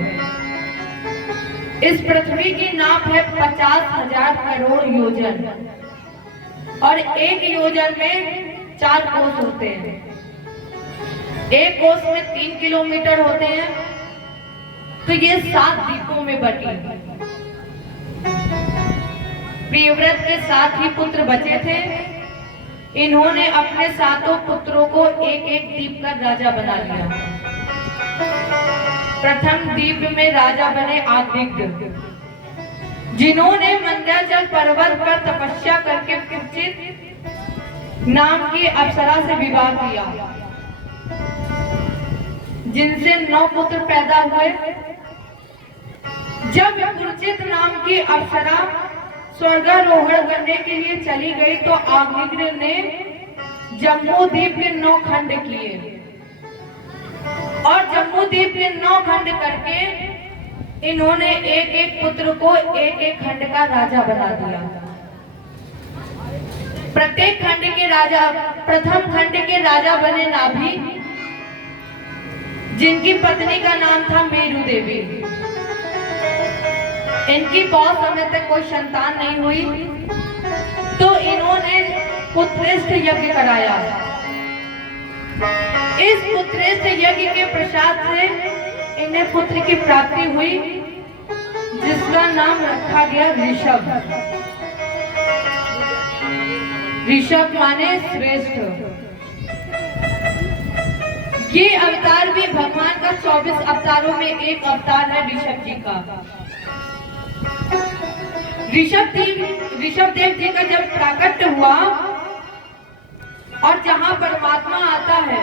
इस पृथ्वी की नाप है 50,000 करोड़ योजन, और एक योजन में 4 कोस होते हैं। एक कोस में 3 किलोमीटर होते हैं। तो ये 7 द्वीपों में बटी। प्रियव्रत के 7 ही पुत्र बचे थे। इन्होंने अपने 7 पुत्रों को एक एक द्वीप का राजा बना लिया। प्रथम द्वीप में राजा बने आदित्य, जिन्होंने मंद्याचल पर्वत पर तपस्या करके कुचित नाम की अप्सरा से विवाह किया, जिनसे 9 पुत्र पैदा हुए। जब कुचित नाम की अप्सरा स्वर्गारोहण करने के लिए चली गई तो आग्नेय ने जम्मू द्वीप के 9 खंड किए, और जम्मू द्वीप के 9 खंड करके इन्होंने एक एक पुत्र को एक एक खंड का राजा बना दिया। प्रत्येक खंड के राजा, प्रथम खंड के राजा बने नाभि, जिनकी पत्नी का नाम था मेरु देवी। इनकी बहुत समय तक कोई संतान नहीं हुई, तो इन्होंने पुत्रेष्ठ यज्ञ कराया। इस पुत्रेष्ठ यज्ञ के प्रसाद से इन्हें पुत्र की प्राप्ति हुई, जिसका नाम रखा गया ऋषभ। ऋषभ माने श्रेष्ठ। ये अवतार भी भगवान का 24 अवतारों में एक अवतार है ऋषभ जी का। ऋषभ देव जी का जब प्राकट्य हुआ, और जहां परमात्मा आता है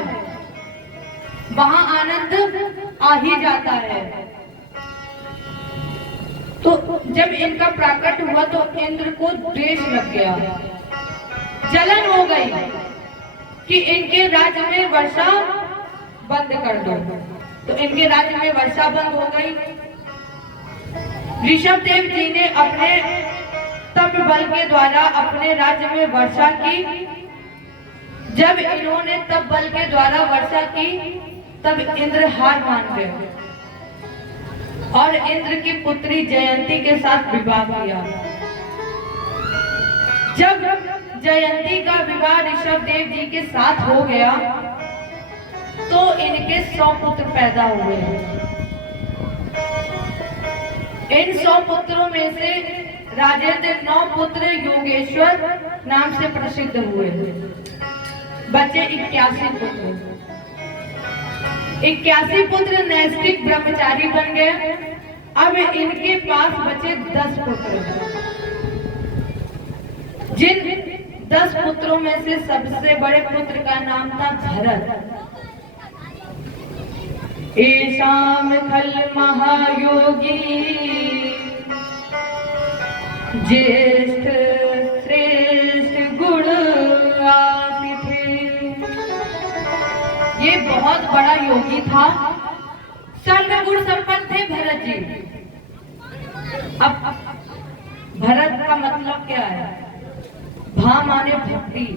वहां आनंद आ ही जाता है। तो जब इनका प्राकट्य हुआ तो इंद्र को द्वेष लग गया, जलन हो गई कि इनके राज्य में वर्षा बंद कर दो। तो इनके राज्य में वर्षा बंद हो गई। ऋषभ देव जी ने अपने तप बल के द्वारा अपने राज्य में वर्षा की। जब इन्होंने तप बल के द्वारा वर्षा की, तब इंद्र हार मान गए और इंद्र की पुत्री जयंती के साथ विवाह किया। जब जयंती का विवाह ऋषभ देव जी के साथ हो गया, तो इनके 100 पुत्र पैदा हुए। इन 100 पुत्रों में से राजेंद्र 9 पुत्र योगेश्वर नाम से प्रसिद्ध हुए। बचे 81 पुत्र। 81 पुत्र नैष्ठिक ब्रह्मचारी बन गए। अब इनके पास बचे 10 पुत्र। जिन 10 पुत्रों में से सबसे बड़े पुत्र का नाम था भरत। ऐशाम खल महायोगी ज्येष्ठ श्रेष्ठ गुण आदि थे। ये बहुत बड़ा योगी था, सर्व गुण संपन्न थे भरत जी। अब भरत का मतलब क्या है? भा माने भक्ति,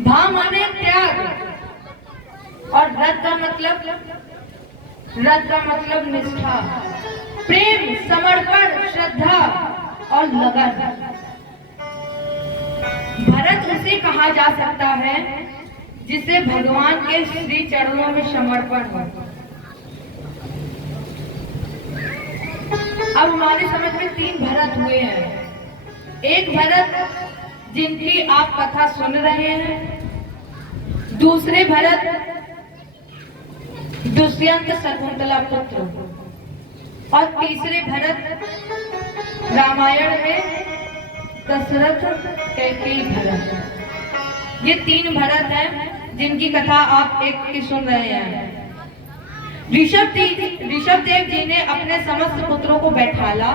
भा माने त्याग, और रत का मतलब निष्ठा, प्रेम, समर्पण, श्रद्धा और लगन। भरत उसे कहा जा सकता है जिसे भगवान के श्री चरणों में समर्पण हो। अब हमारे समझ में 3 भरत हुए हैं। एक भरत जिनकी आप कथा सुन रहे हैं, दूसरे भरत दुष्यंत शकुंतला पुत्र, और तीसरे भरत रामायण में दशरथ कैकेयी भरत। ये 3 भरत हैं जिनकी कथा आप एक की सुन रहे हैं। ऋषभ देव जी ने अपने समस्त पुत्रों को बैठाला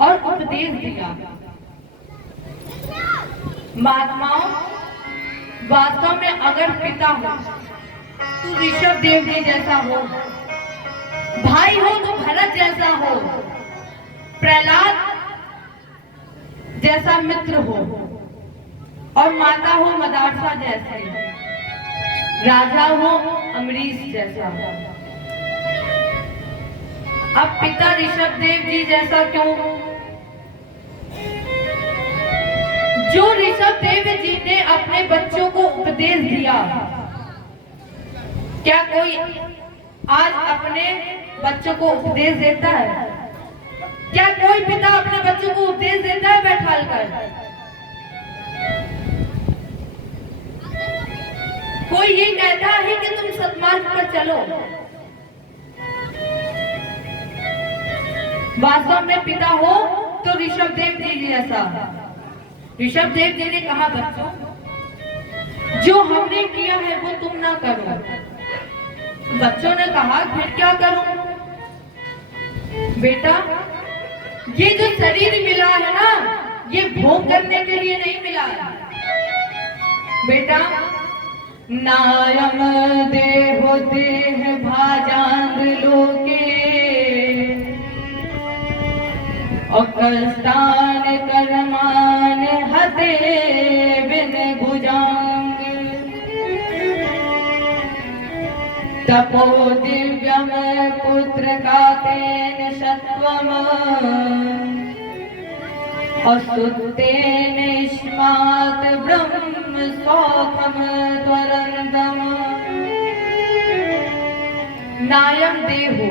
और उपदेश दिया। महात्माओं, वास्तव में अगर पिता हो तो ऋषभ देव जी जैसा हो, भाई हो तो भरत जैसा हो, प्रहलाद जैसा मित्र हो, और माता हो मदारसा जैसे, राजा हो अमरीश जैसा। अब पिता ऋषभ देव जी जैसा क्यों? जो ऋषभ देव जी ने अपने बच्चों को उपदेश दिया, क्या कोई आज अपने बच्चों को उपदेश देता है? क्या कोई पिता अपने बच्चों को उपदेश देता है बैठाल कर? कोई ये कहता है कि तुम सन्मार्ग पर चलो। वास्तव में पिता हो तो ऋषभ देव जी जैसा। ऋषभ देव जी ने कहा, बच्चों जो हमने किया है वो तुम ना करो। बच्चों ने कहा, फिर क्या करूं? बेटा, ये जो शरीर मिला है ना, ये भोग करने के लिए नहीं मिला है। बेटा, नायम देहो देह भाजांग लोके और कष्टान कर्मान हते बिन भुजांग तपो दिव्यम पुत्र का तेन सत्वम असुतेन स्मात् ब्रह्म सौखम त्वरंतम। नायम देहो,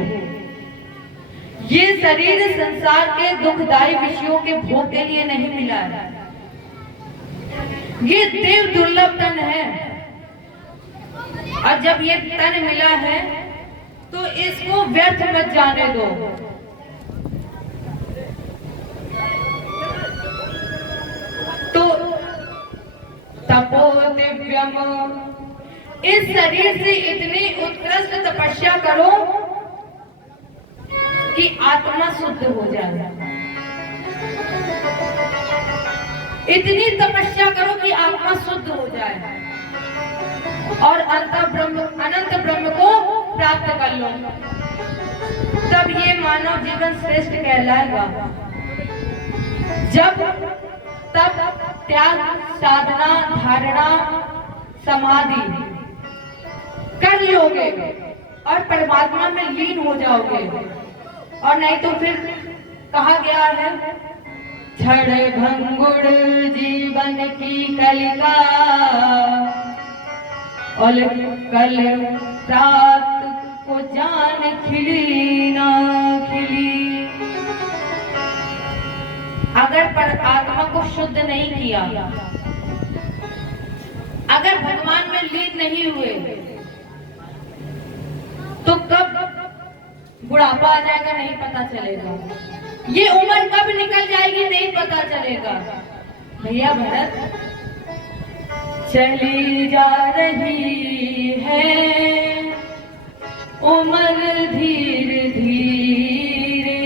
ये शरीर संसार के दुखदायी विषयों के भोग के लिए नहीं मिला है। ये देव दुर्लभ तन है, और जब ये तन मिला है तो इसको व्यर्थ मत जाने दो। तो तपो दिव्यम, इस शरीर से इतनी उत्कृष्ट तपस्या करो कि आत्मा शुद्ध हो जाए। इतनी तपस्या करो कि आत्मा शुद्ध हो जाए और अनंत ब्रह्म को प्राप्त कर लो। तब ये मानव जीवन श्रेष्ठ कहलाएगा। जब तब त्याग, साधना, धारणा, समाधि कर लोगे और परमात्मा में लीन हो जाओगे। और नहीं तो फिर कहा गया है, क्षण भंगुर जीवन की कलिका और कल रात को जान खिली ना खिली। अगर पर आत्मा को शुद्ध नहीं किया, अगर भगवान में लीन नहीं हुए, तो कब बुढ़ापा आ जाएगा नहीं पता चलेगा। ये उम्र कब निकल जाएगी नहीं पता चलेगा। भैया भरत, चली जा रही है उम्र धीरे धीरे,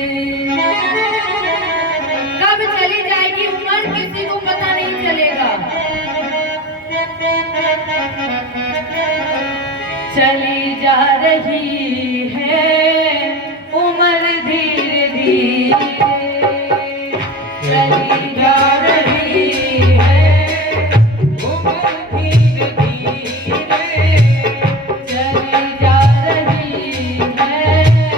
कब चली जाएगी उम्र किसी को पता नहीं चलेगा। चली जा रही है उम्र धीरे धीरे, चली जा रही है उम्र धीरे धीरे, चली जा रही है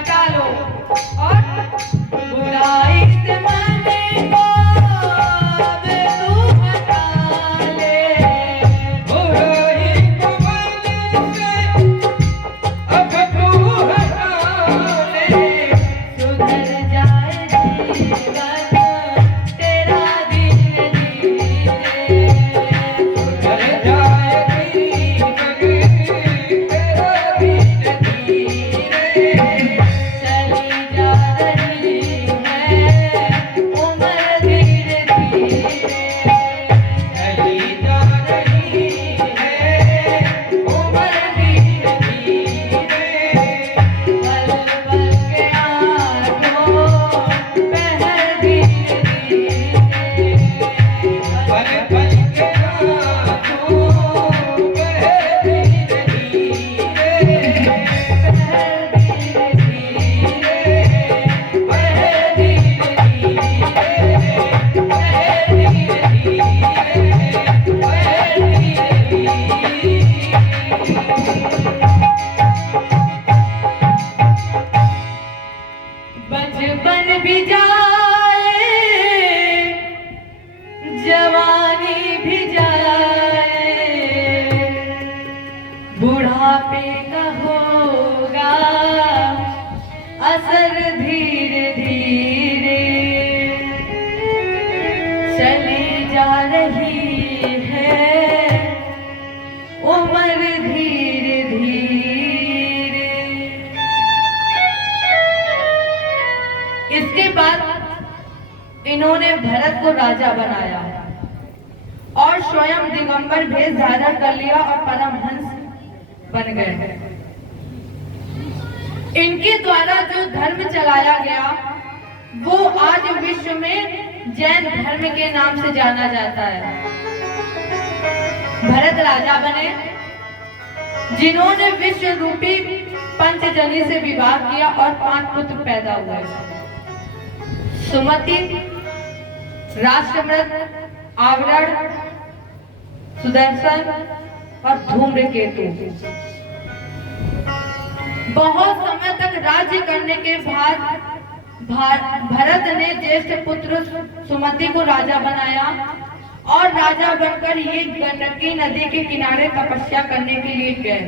हटा लो और बुराई से मन को अब तू हटा ले, बुराई को मन से अब तू हटा ले, सुधर जाए जीवन तेरा धीरे धीरे, सुधर जाए जीवन तेरा धीरे धीरे, चली जा रही है उम्र धीरे धीरे, चली जा रही है उम्र धीरे धीरे, पल पल के आंखों बहर धीरे धीरे, पल पल के आंसू बहे धीरे धीरे, बहर धीरे धीरे, बहे धीरे धीरे, बहे धीरे धीरे, बहे बचपन भी जाए जवानी भी जाए, बुढ़ापे का होगा असर धीरे धीरे, चली जा रही है उम्र धीरे धीरे। इसके बाद इन्होंने भरत को राजा बनाया और स्वयं दिगंबर भेष धारण कर लिया और परमहंस बन गए। इनके द्वारा जो धर्म चलाया गया वो आज विश्व में जैन धर्म के नाम से जाना जाता है। भरत राजा बने जिन्होंने विश्व रूपी पंचजनी से विवाह किया और 5 पुत्र पैदा हुए, सुमति, राष्ट्रमृत, आवरण, सुदर्शन और धूम्रकेतु। बहुत समय तक राज्य करने के बाद भरत ने ज्येष्ठ पुत्र सुमति को राजा बनाया और राजा बनकर ये गंडकी नदी के किनारे तपस्या करने के लिए गए।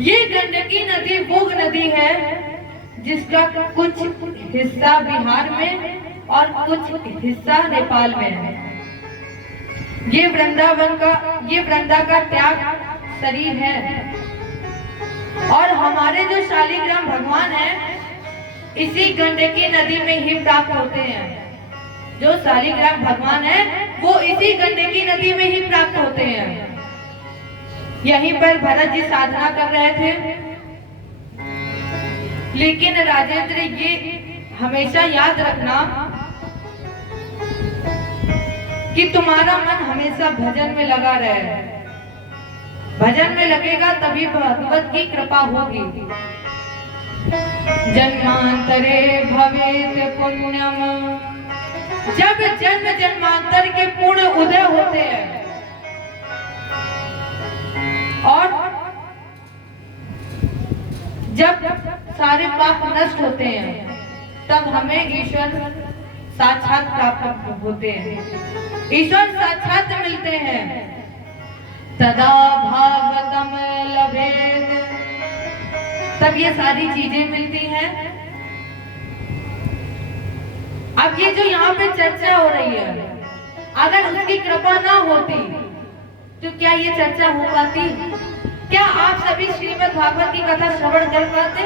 ये गंडकी नदी वो नदी है जिसका कुछ हिस्सा बिहार में और कुछ हिस्सा नेपाल में है। ये वृंदा का त्याग शरीर है और हमारे जो शालिग्राम भगवान हैं इसी गंडकी नदी में ही प्राप्त होते हैं। जो शालिग्राम भगवान है वो इसी गंडकी नदी में ही प्राप्त होते हैं। यहीं पर भरत जी साधना कर रहे थे। लेकिन राजेंद्र ये हमेशा याद रखना कि तुम्हारा मन हमेशा भजन में लगा रहे। भजन में लगेगा तभी भगवत की कृपा होगी। जन्मांतरे भवेत पुण्यम, जब जन्म जन्मांतर के पूर्ण उदय होते हैं और जब सारे पाप नष्ट होते हैं तब हमें ईश्वर साक्षात प्राप्त होते हैं, ईश्वर साक्षात मिलते हैं। तदा भागवतम लभेत, तब ये सारी चीजें मिलती हैं। अब ये जो यहाँ पे चर्चा हो रही है, अगर उसकी कृपा ना होती तो क्या ये चर्चा हो पाती? क्या आप सभी श्रीमद् भागवत की कथा श्रवण कर पाते?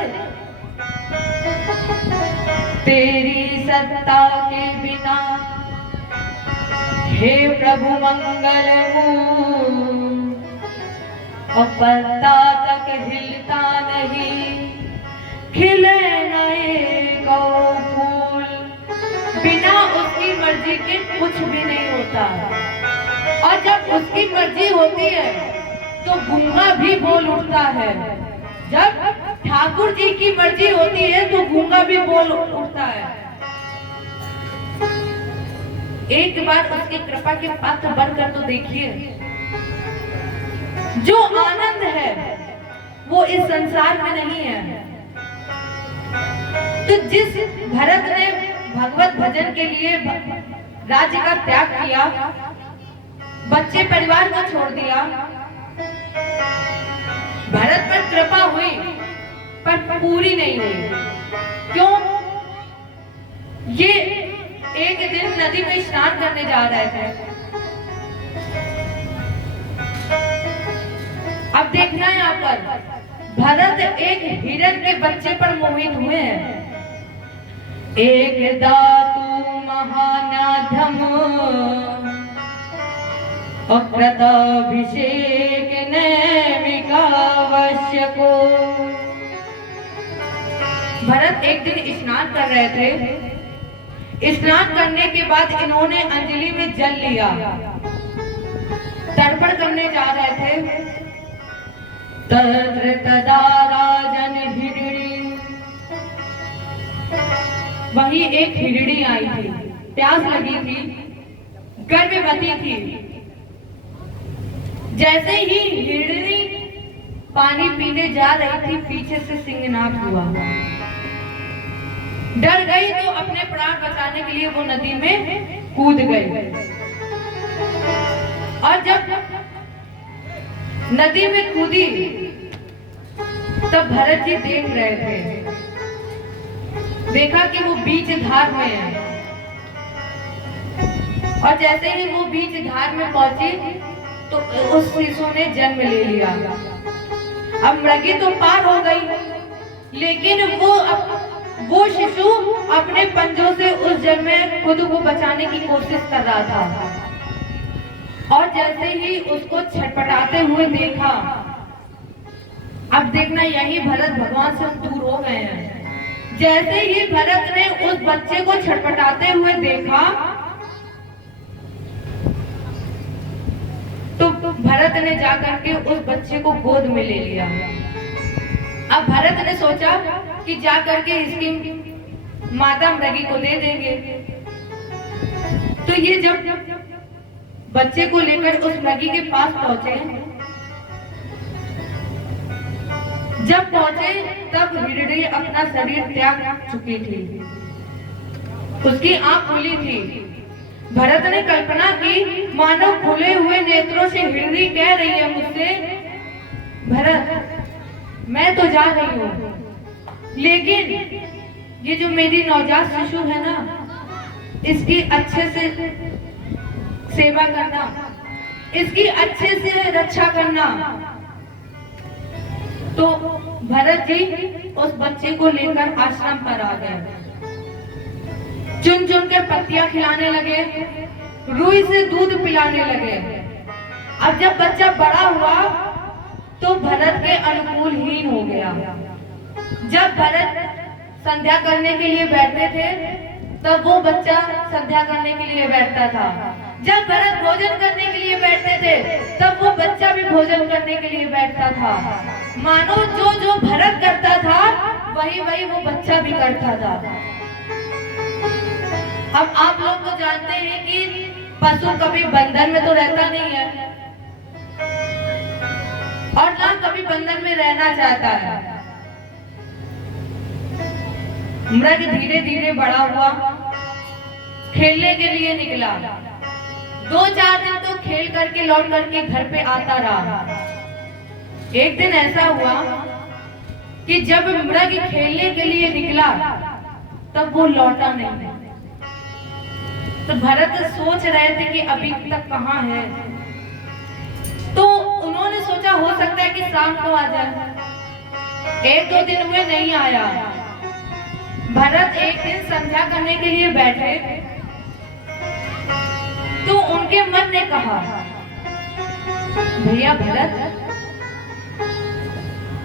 तेरी सत्ता के बिना हे प्रभु मंगल और पत्ता तक हिलता नहीं, खिले नए गौ फूल, बिना उसकी मर्जी के कुछ भी नहीं होता। और जब उसकी मर्जी होती है तो गूंगा भी बोल उठता है। जब ठाकुर जी की मर्जी होती है तो गूंगा भी बोल उठता है। एक बार उसकी कृपा के पात्र बनकर तो देखिए। जो आनंद है वो इस संसार में नहीं है। तो जिस भरत ने भगवत भजन के लिए राज्य का त्याग किया, बच्चे परिवार को छोड़ दिया, भरत पर कृपा हुई पर पूरी नहीं हुई। क्यों? ये एक दिन नदी में स्नान करने जा रहे थे। अब देखना है यहाँ पर भरत एक हिरण के बच्चे पर मोहित हुए हैं। एक दातु महानाधम अकृताभिषेक नैमिकावश्यको। भरत एक दिन स्नान कर रहे थे। स्नान करने के बाद इन्होंने अंजलि में जल लिया, तर्पण करने जा रहे थे। तत्र तदा राजन हिरणी, वही एक हिरणी आई थी, प्यास लगी थी, गर्भवती थी। जैसे ही हिरणी पानी पीने जा रही थी, पीछे से सिंहनाद हुआ। डर गई तो अपने प्राण बचाने के लिए वो नदी में कूद गई। और जब नदी में कूदी तब भरत जी देख रहे थे, देखा कि वो बीच धार में है। और जैसे ही वो बीच धार में पहुंची तो उस शिशु ने जन्म ले लिया। अब मृगी तो पार हो गई, लेकिन वो शिशु अपने पंजों से उस जल में खुद को बचाने की कोशिश कर रहा था। और जैसे ही उसको छटपटाते हुए देखा, अब देखना यही भरत भगवान से दूर हो गए हैं। जैसे ही भरत ने उस बच्चे को छटपटाते हुए देखा तो भरत ने जाकर के उस बच्चे को गोद में ले लिया। अब भरत ने सोचा कि जाकर के इसकी माता मृगी को दे देंगे। तो ये जब बच्चे को लेकर उस मृगी के पास पहुंचे, जब पहुंचे तब हिरणी अपना शरीर त्याग चुकी थी, उसकी आंख खुली थी। भरत ने कल्पना की मानो खुले हुए नेत्रों से हिरणी कह रही है मुझसे, भरत मैं तो जा रही हूँ, लेकिन ये जो मेरी नवजात शिशु है ना, इसकी अच्छे से सेवा करना, इसकी अच्छे से रक्षा करना। तो भरत जी उस बच्चे को लेकर आश्रम पर आ गए। चुन चुन कर पत्तियां खिलाने लगे, रुई से दूध पिलाने लगे। अब जब बच्चा बड़ा हुआ तो भरत के अनुकूल हीन हो गया। जब भरत संध्या करने के लिए बैठते थे तब वो बच्चा संध्या करने के लिए बैठता था। जब भरत भोजन करने के लिए बैठते थे तब वो बच्चा भी भोजन करने के लिए बैठता था। मानो जो जो भरत करता था वही वही वो बच्चा भी करता था। अब आप लोग तो जानते हैं कि पशु कभी बंधन में तो रहता नहीं है और ना कभी बंधन में रहना चाहता है। मृग धीरे धीरे बड़ा हुआ, खेलने के लिए निकला। 2-4 दिन तो खेल करके लौट करके घर पे आता रहा। एक दिन ऐसा हुआ कि जब मृग खेलने के लिए निकला तब वो लौटा नहीं। तो भरत सोच रहे थे कि अभी तक कहाँ है। तो उन्होंने सोचा हो सकता है कि शाम को आ जाए। 1-2 दिन हुए नहीं आया। भरत एक दिन संध्या करने के लिए बैठे तो उनके मन ने कहा, भैया भरत,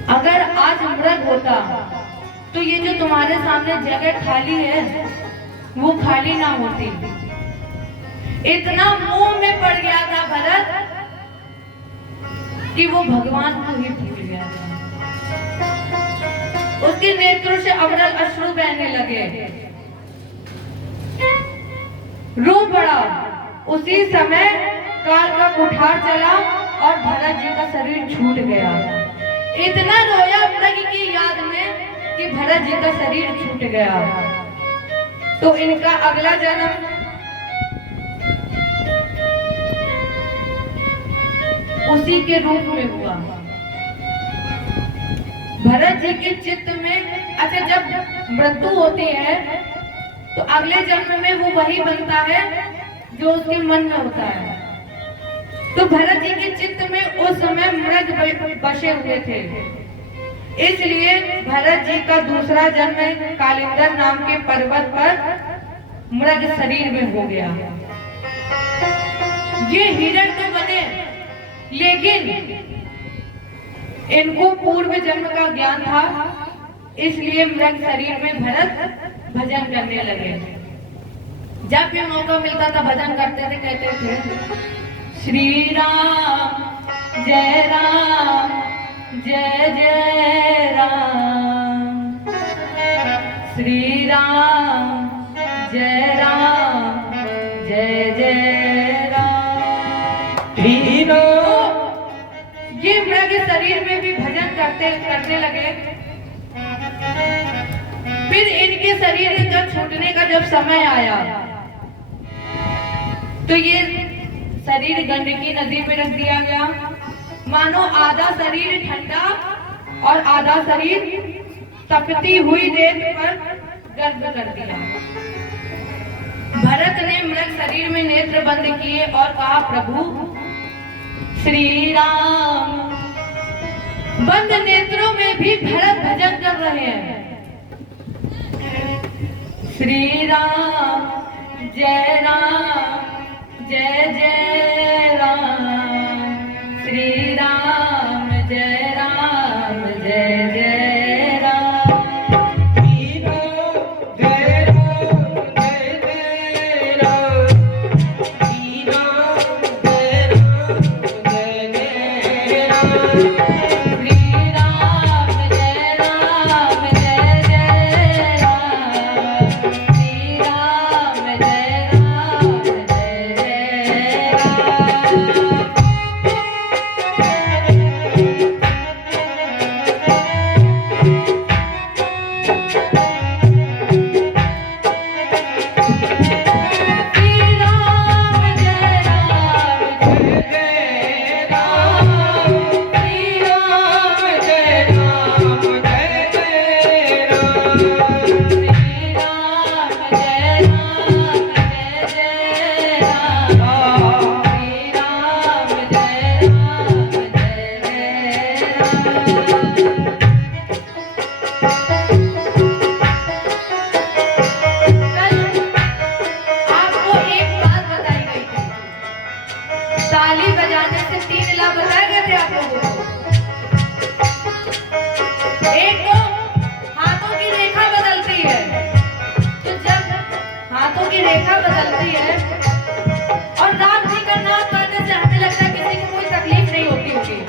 अगर आज मृग होता तो ये जो तुम्हारे सामने जगह खाली है वो खाली ना होती। इतना मोह में पड़ गया था भरत कि वो भगवान को ही भूल गया था। उसके नेत्रों से अविरल अश्रु बहने लगे, रो पड़ा। उसी समय काल का कुठार चला और भरत जी का शरीर छूट गया। इतना रोया मृग की याद में कि भरत जी का शरीर छूट गया। तो इनका अगला जन्म उसी के रूप में हुआ। भरत जी के चित्त में, अच्छा जब मृत्यु होती है तो अगले जन्म में वो वही बनता है जो उसके मन में होता है। तो भरत जी के चित्त में उस समय मृग बसे हुए थे, इसलिए भरत जी का दूसरा जन्म कालिंदर नाम के पर्वत पर मृग शरीर में हो गया। ये हिरण तो बने, लेकिन इनको पूर्व जन्म का ज्ञान था, इसलिए मृग शरीर में भरत भजन करने लगे। जब भी मौका मिलता था भजन करते थे, कहते थे श्री राम जय जय राम, श्री राम जय जय राम। ये मृग शरीर में भी भजन करने लगे। फिर इनके शरीर का छूटने का जब समय आया तो ये शरीर गंडकी नदी में रख दिया गया। मानो आधा शरीर ठंडा और आधा शरीर तपती हुई रेत पर गर्भ कर दिया। भरत ने मृग शरीर में नेत्र बंद किए और कहा प्रभु श्री राम। बंद नेत्रों में भी भरत भजन कर रहे हैं। श्री राम जय जय राम, श्री राम जय जय राम। श्री राम जय राम, श्री राम जय ताली बजाने से 3 लाभ बताए गए थे आप लोगों को। एक तो हाथों की रेखा बदलती है, तो जब हाथों की रेखा बदलती है और राम जी का नाम करने से हमें लगता है किसी को कोई तकलीफ नहीं होती होगी,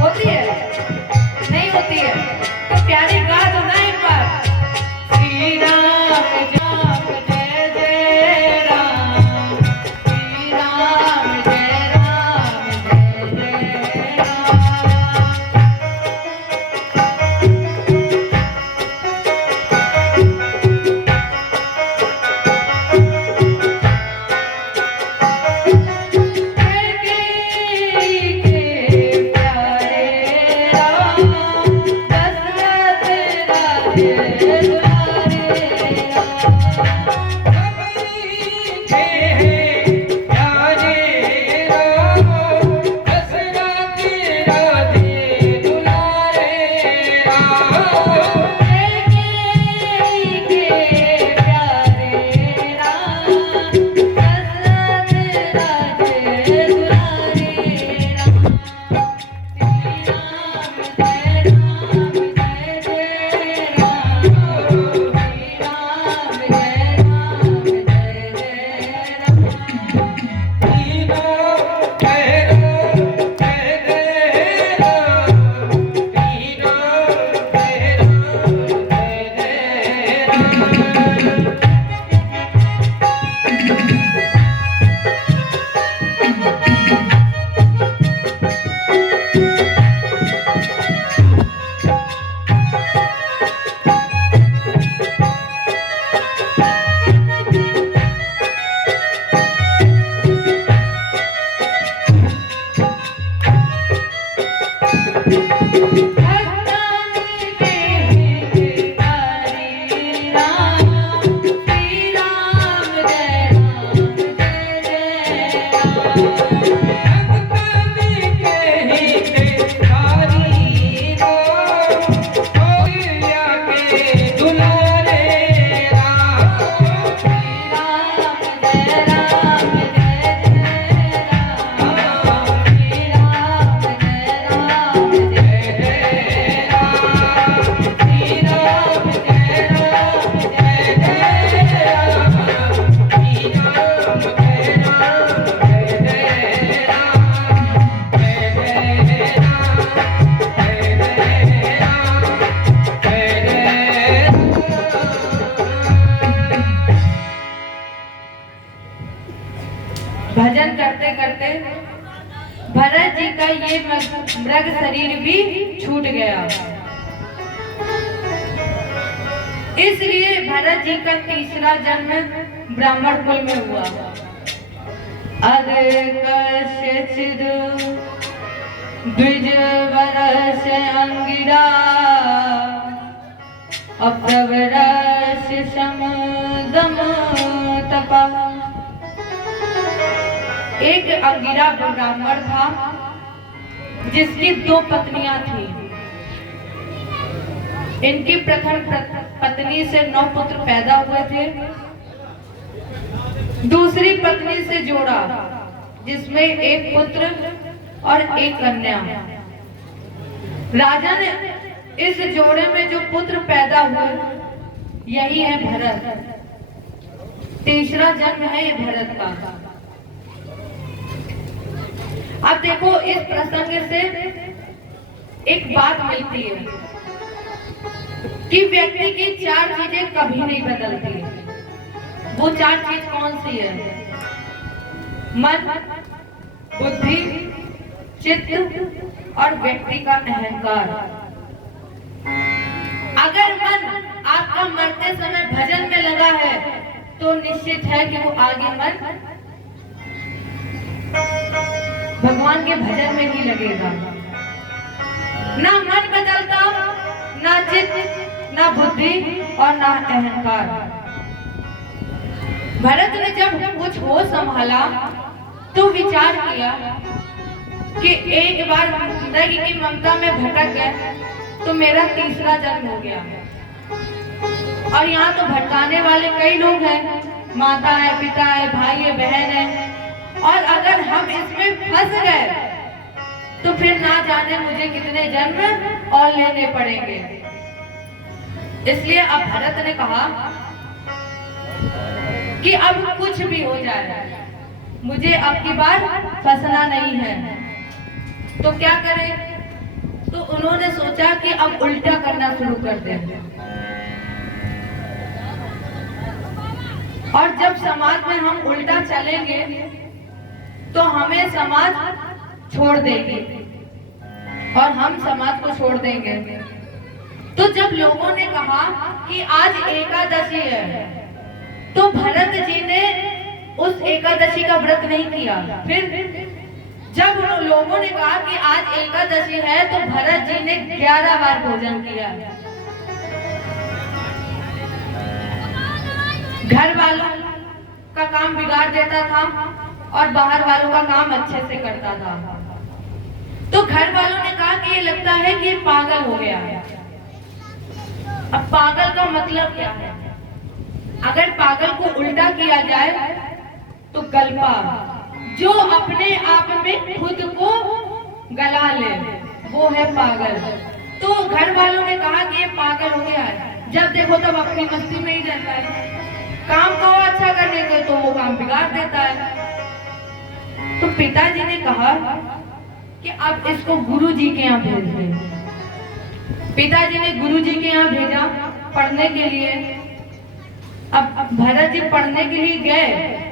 होती है नहीं होती है। तो प्यारी गा दो ना एक बार, श्री राम जय जय राम, श्री राम जय का ये मृग शरीर भी छूट गया। इसलिए भरत जी का तीसरा जन्म ब्राह्मण कुल में हुआ। अदकर्षित द्विज वर्ष अंगिरा अप्रवरस समदम तपा। एक अंगिरा ब्राह्मण था जिसकी 2 पत्नियां थी। इनकी प्रथम पत्नी से 9 पुत्र पैदा हुए थे। दूसरी पत्नी से जोड़ा जिसमें 1 पुत्र और 1 कन्या। राजा ने इस जोड़े में जो पुत्र पैदा हुए यही है भरत। तीसरा जन्म है ये भरत का। अब देखो इस प्रसंग से एक बात मिलती है कि व्यक्ति की 4 चीजें कभी नहीं बदलती। वो 4 चीज कौन सी है? मन, बुद्धि, चित्त और व्यक्ति का अहंकार। अगर मन आपका मरते समय भजन में लगा है तो निश्चित है कि वो आगे मन भगवान के भजन में ही लगेगा। ना मन बदलता, ना चित्त, ना बुद्धि और ना अहंकार। भरत ने जब कुछ हो संभाला तो विचार किया कि एक बार जिंदगी की ममता में भटक गए तो मेरा तीसरा जन्म हो गया। और यहाँ तो भटकाने वाले कई लोग हैं, माता है, पिता है, भाई है, बहन है। और अगर हम इसमें फंस गए तो फिर ना जाने मुझे कितने जन्म और लेने पड़ेंगे। इसलिए अब भरत ने कहा कि अब कुछ भी हो जाए मुझे अब की बार फंसना नहीं है। तो क्या करें? तो उन्होंने सोचा कि अब उल्टा करना शुरू कर दें। और जब समाज में हम उल्टा चलेंगे तो हमें समाज छोड़ देंगे और हम समाज को छोड़ देंगे। तो जब लोगों ने कहा कि आज एकादशी है तो भरत जी ने उस एकादशी का व्रत नहीं किया। फिर जब लोगों ने कहा कि आज एकादशी है तो भरत जी ने 11 बार भोजन किया। घर वालों का काम बिगाड़ देता था और बाहर वालों का काम अच्छे से करता था। तो घर वालों ने कहा कि ये लगता है कि ये पागल हो गया है। अब पागल का मतलब क्या है? अगर पागल को उल्टा किया जाए तो गलपा, जो अपने आप में खुद को गला ले वो है पागल। तो घर वालों ने कहा कि ये पागल हो गया है। जब देखो तब अपनी मस्ती में ही रहता है। काम को अच्छा करने को तो वो काम बिगाड़ देता है। तो पिताजी ने कहा कि अब इसको गुरुजी के यहाँ भेज दें। पिताजी ने गुरुजी के यहाँ भेजा पढ़ने के लिए। अब भरत जी पढ़ने के लिए गए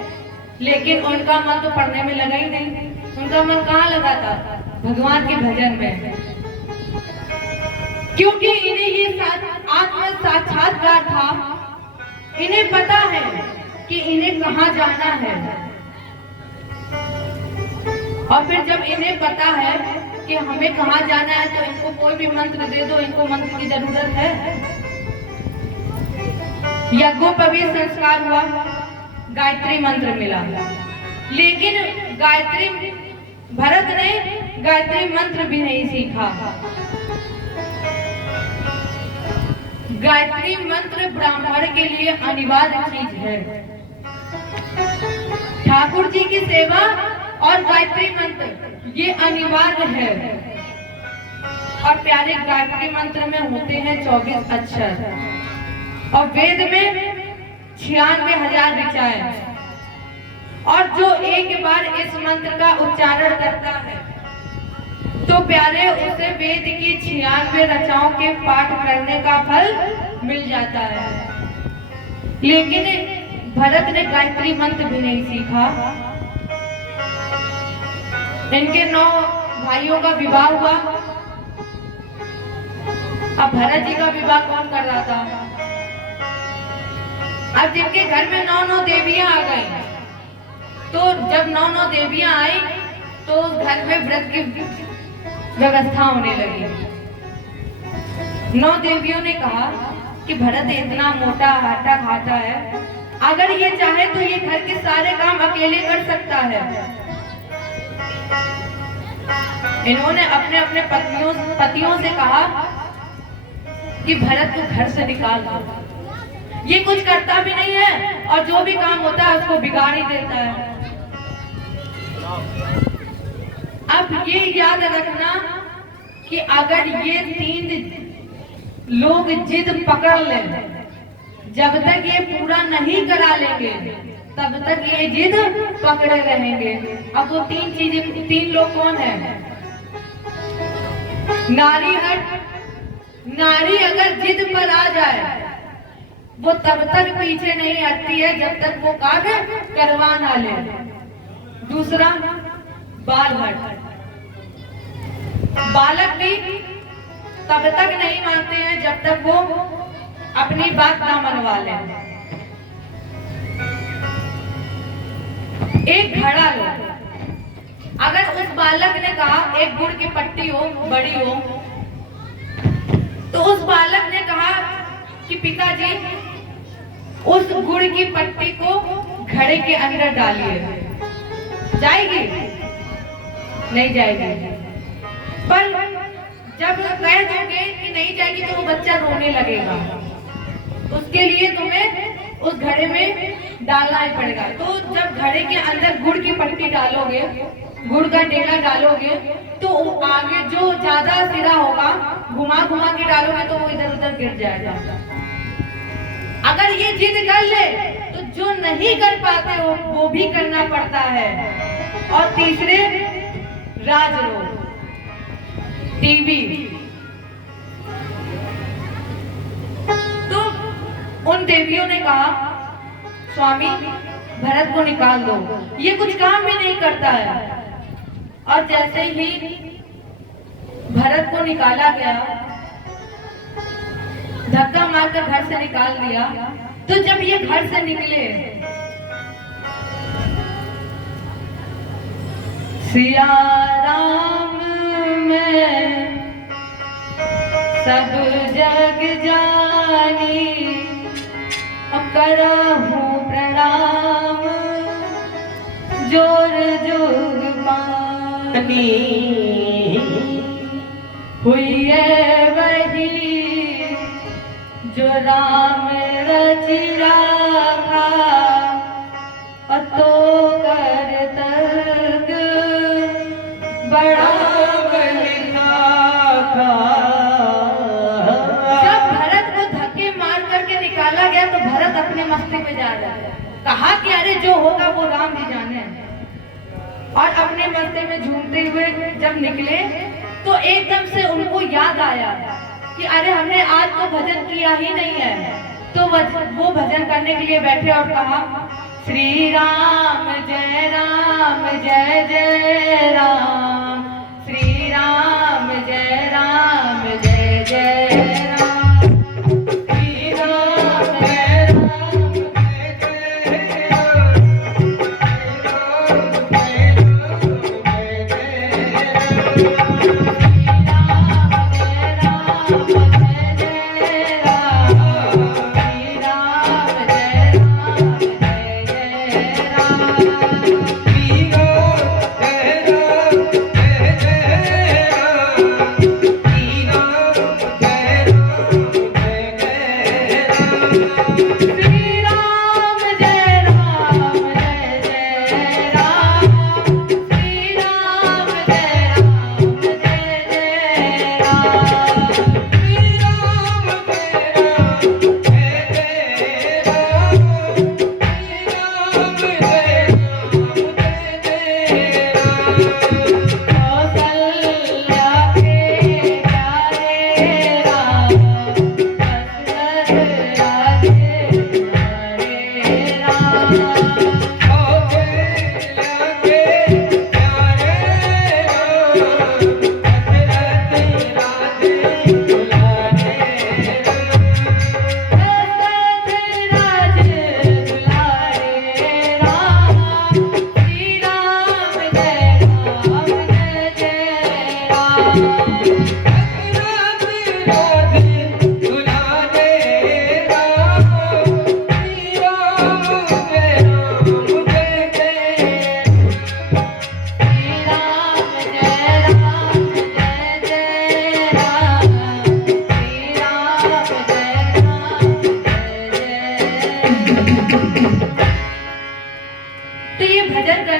लेकिन उनका मन तो पढ़ने में लगा ही नहीं। उनका मन कहाँ लगा था? भगवान के भजन में। क्योंकि इन्हें ये आत्म साक्षात्कार था। इन्हें पता है कि इन्हें कहाँ जाना है। और फिर जब इन्हें पता है कि हमें कहाँ जाना है तो इनको कोई भी मंत्र दे दो, इनको मंत्र की जरूरत है। यज्ञोपवीत संस्कार हुआ, गायत्री मंत्र मिला। लेकिन भरत ने गायत्री मंत्र भी नहीं सीखा। गायत्री मंत्र ब्राह्मण के लिए अनिवार्य चीज है। ठाकुर जी की सेवा और गायत्री मंत्र ये अनिवार्य है। और प्यारे गायत्री मंत्र में होते हैं 24 अक्षर और वेद में 96,000 ऋचाएं। और जो एक बार इस मंत्र का उच्चारण करता है तो प्यारे उसे वेद की 96 रचनाओं के पाठ करने का फल मिल जाता है। लेकिन भरत ने गायत्री मंत्र भी नहीं सीखा। इनके 9 भाइयों का विवाह हुआ। अब भरत जी का विवाह कौन कर रहा था? अब जिनके घर में 9 देवियां आ गई, तो जब 9 देवियां आई तो उस घर में व्रत की व्यवस्था होने लगी। 9 देवियों ने कहा कि भरत इतना मोटा आटा खाता है, अगर ये चाहे तो ये घर के सारे काम अकेले कर सकता है। इन्होंने अपने अपने पतियों से कहा कि भरत को घर से निकाल दो, ये कुछ करता भी नहीं है और जो भी काम होता है उसको बिगाड़ ही देता है। अब ये याद रखना कि अगर ये 3 लोग जिद पकड़ लें, जब तक ये पूरा नहीं करा लेंगे तब तक ये जिद पकड़े रहेंगे। अब वो 3 लोग कौन है? नारी हट। नारी अगर जिद पर आ जाए वो तब तक पीछे नहीं हटती है जब तक वो कार्य करवा ना ले। दूसरा बाल हट। बालक भी तब तक नहीं मानते हैं जब तक वो अपनी बात ना मनवा ले। एक घड़ा लो, अगर उस बालक ने कहा एक गुड़ की पट्टी हो बड़ी हो, तो उस बालक ने कहा कि पिताजी उस गुड़ की पट्टी को घड़े के अंदर डालिए, जाएगी? नहीं जाएगी। पर जब कह दोगे कि नहीं जाएगी तो वो बच्चा रोने लगेगा, उसके लिए तुम्हें उस घड़े में डालना ही पड़ेगा। तो जब घड़े के अंदर गुड़ की पट्टी डालोगे, गुड़ का डेला डालोगे, तो आगे जो ज्यादा सिरा होगा घुमा घुमा के डालोगे तो वो इधर उधर गिर जाएगा। अगर ये जिद कर ले तो जो नहीं कर पाते वो भी करना पड़ता है। और तीसरे राजरोग, टीवी। तो उन देवियों ने कहा स्वामी भरत को निकाल दो, ये कुछ काम भी नहीं करता है। और जैसे ही भरत को निकाला गया, धक्का मारकर घर से निकाल दिया, तो जब ये घर से निकले, सिया राम में सब जग जानी, करहूं प्रणाम जोर जोग पानी, हुई है वही जो राम रच राखा, तो कर तर्क बड़ा लिखा। जब भरत को धक्के मार करके निकाला गया तो भरत अपने मस्ती पे जा रहा है, कहा कि अरे जो होगा वो राम ही जाने। और अपने मस्ती में झूमते हुए जब निकले तो एकदम से उनको याद आया कि अरे हमने आज तो भजन किया ही नहीं है। तो वो भजन करने के लिए बैठे और कहा श्री राम जय जय राम, श्री राम जय जय राम, श्री राम जय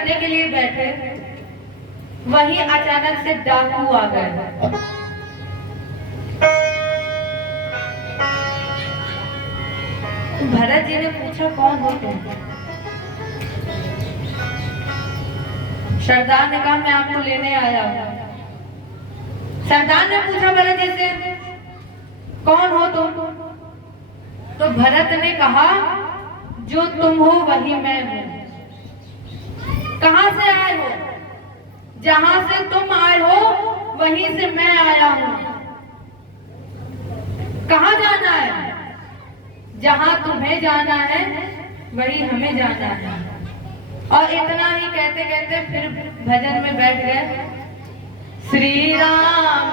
खाने के लिए बैठे, वहीं अचानक से डाकू आ गए। भरत जी ने पूछा, कौन हो तुम? सरदार ने कहा, मैं आपको लेने आया हूं। सरदार ने पूछा भरत जी से, कौन हो तुम? तो भरत ने कहा, जो तुम हो वही मैं हूं। कहां से आए हो? जहां से तुम आए हो वहीं से मैं आया हूं। कहां जाना है? जहां तुम्हें जाना है वही हमें जाना है। और इतना ही कहते कहते फिर भजन में बैठ गए। श्री राम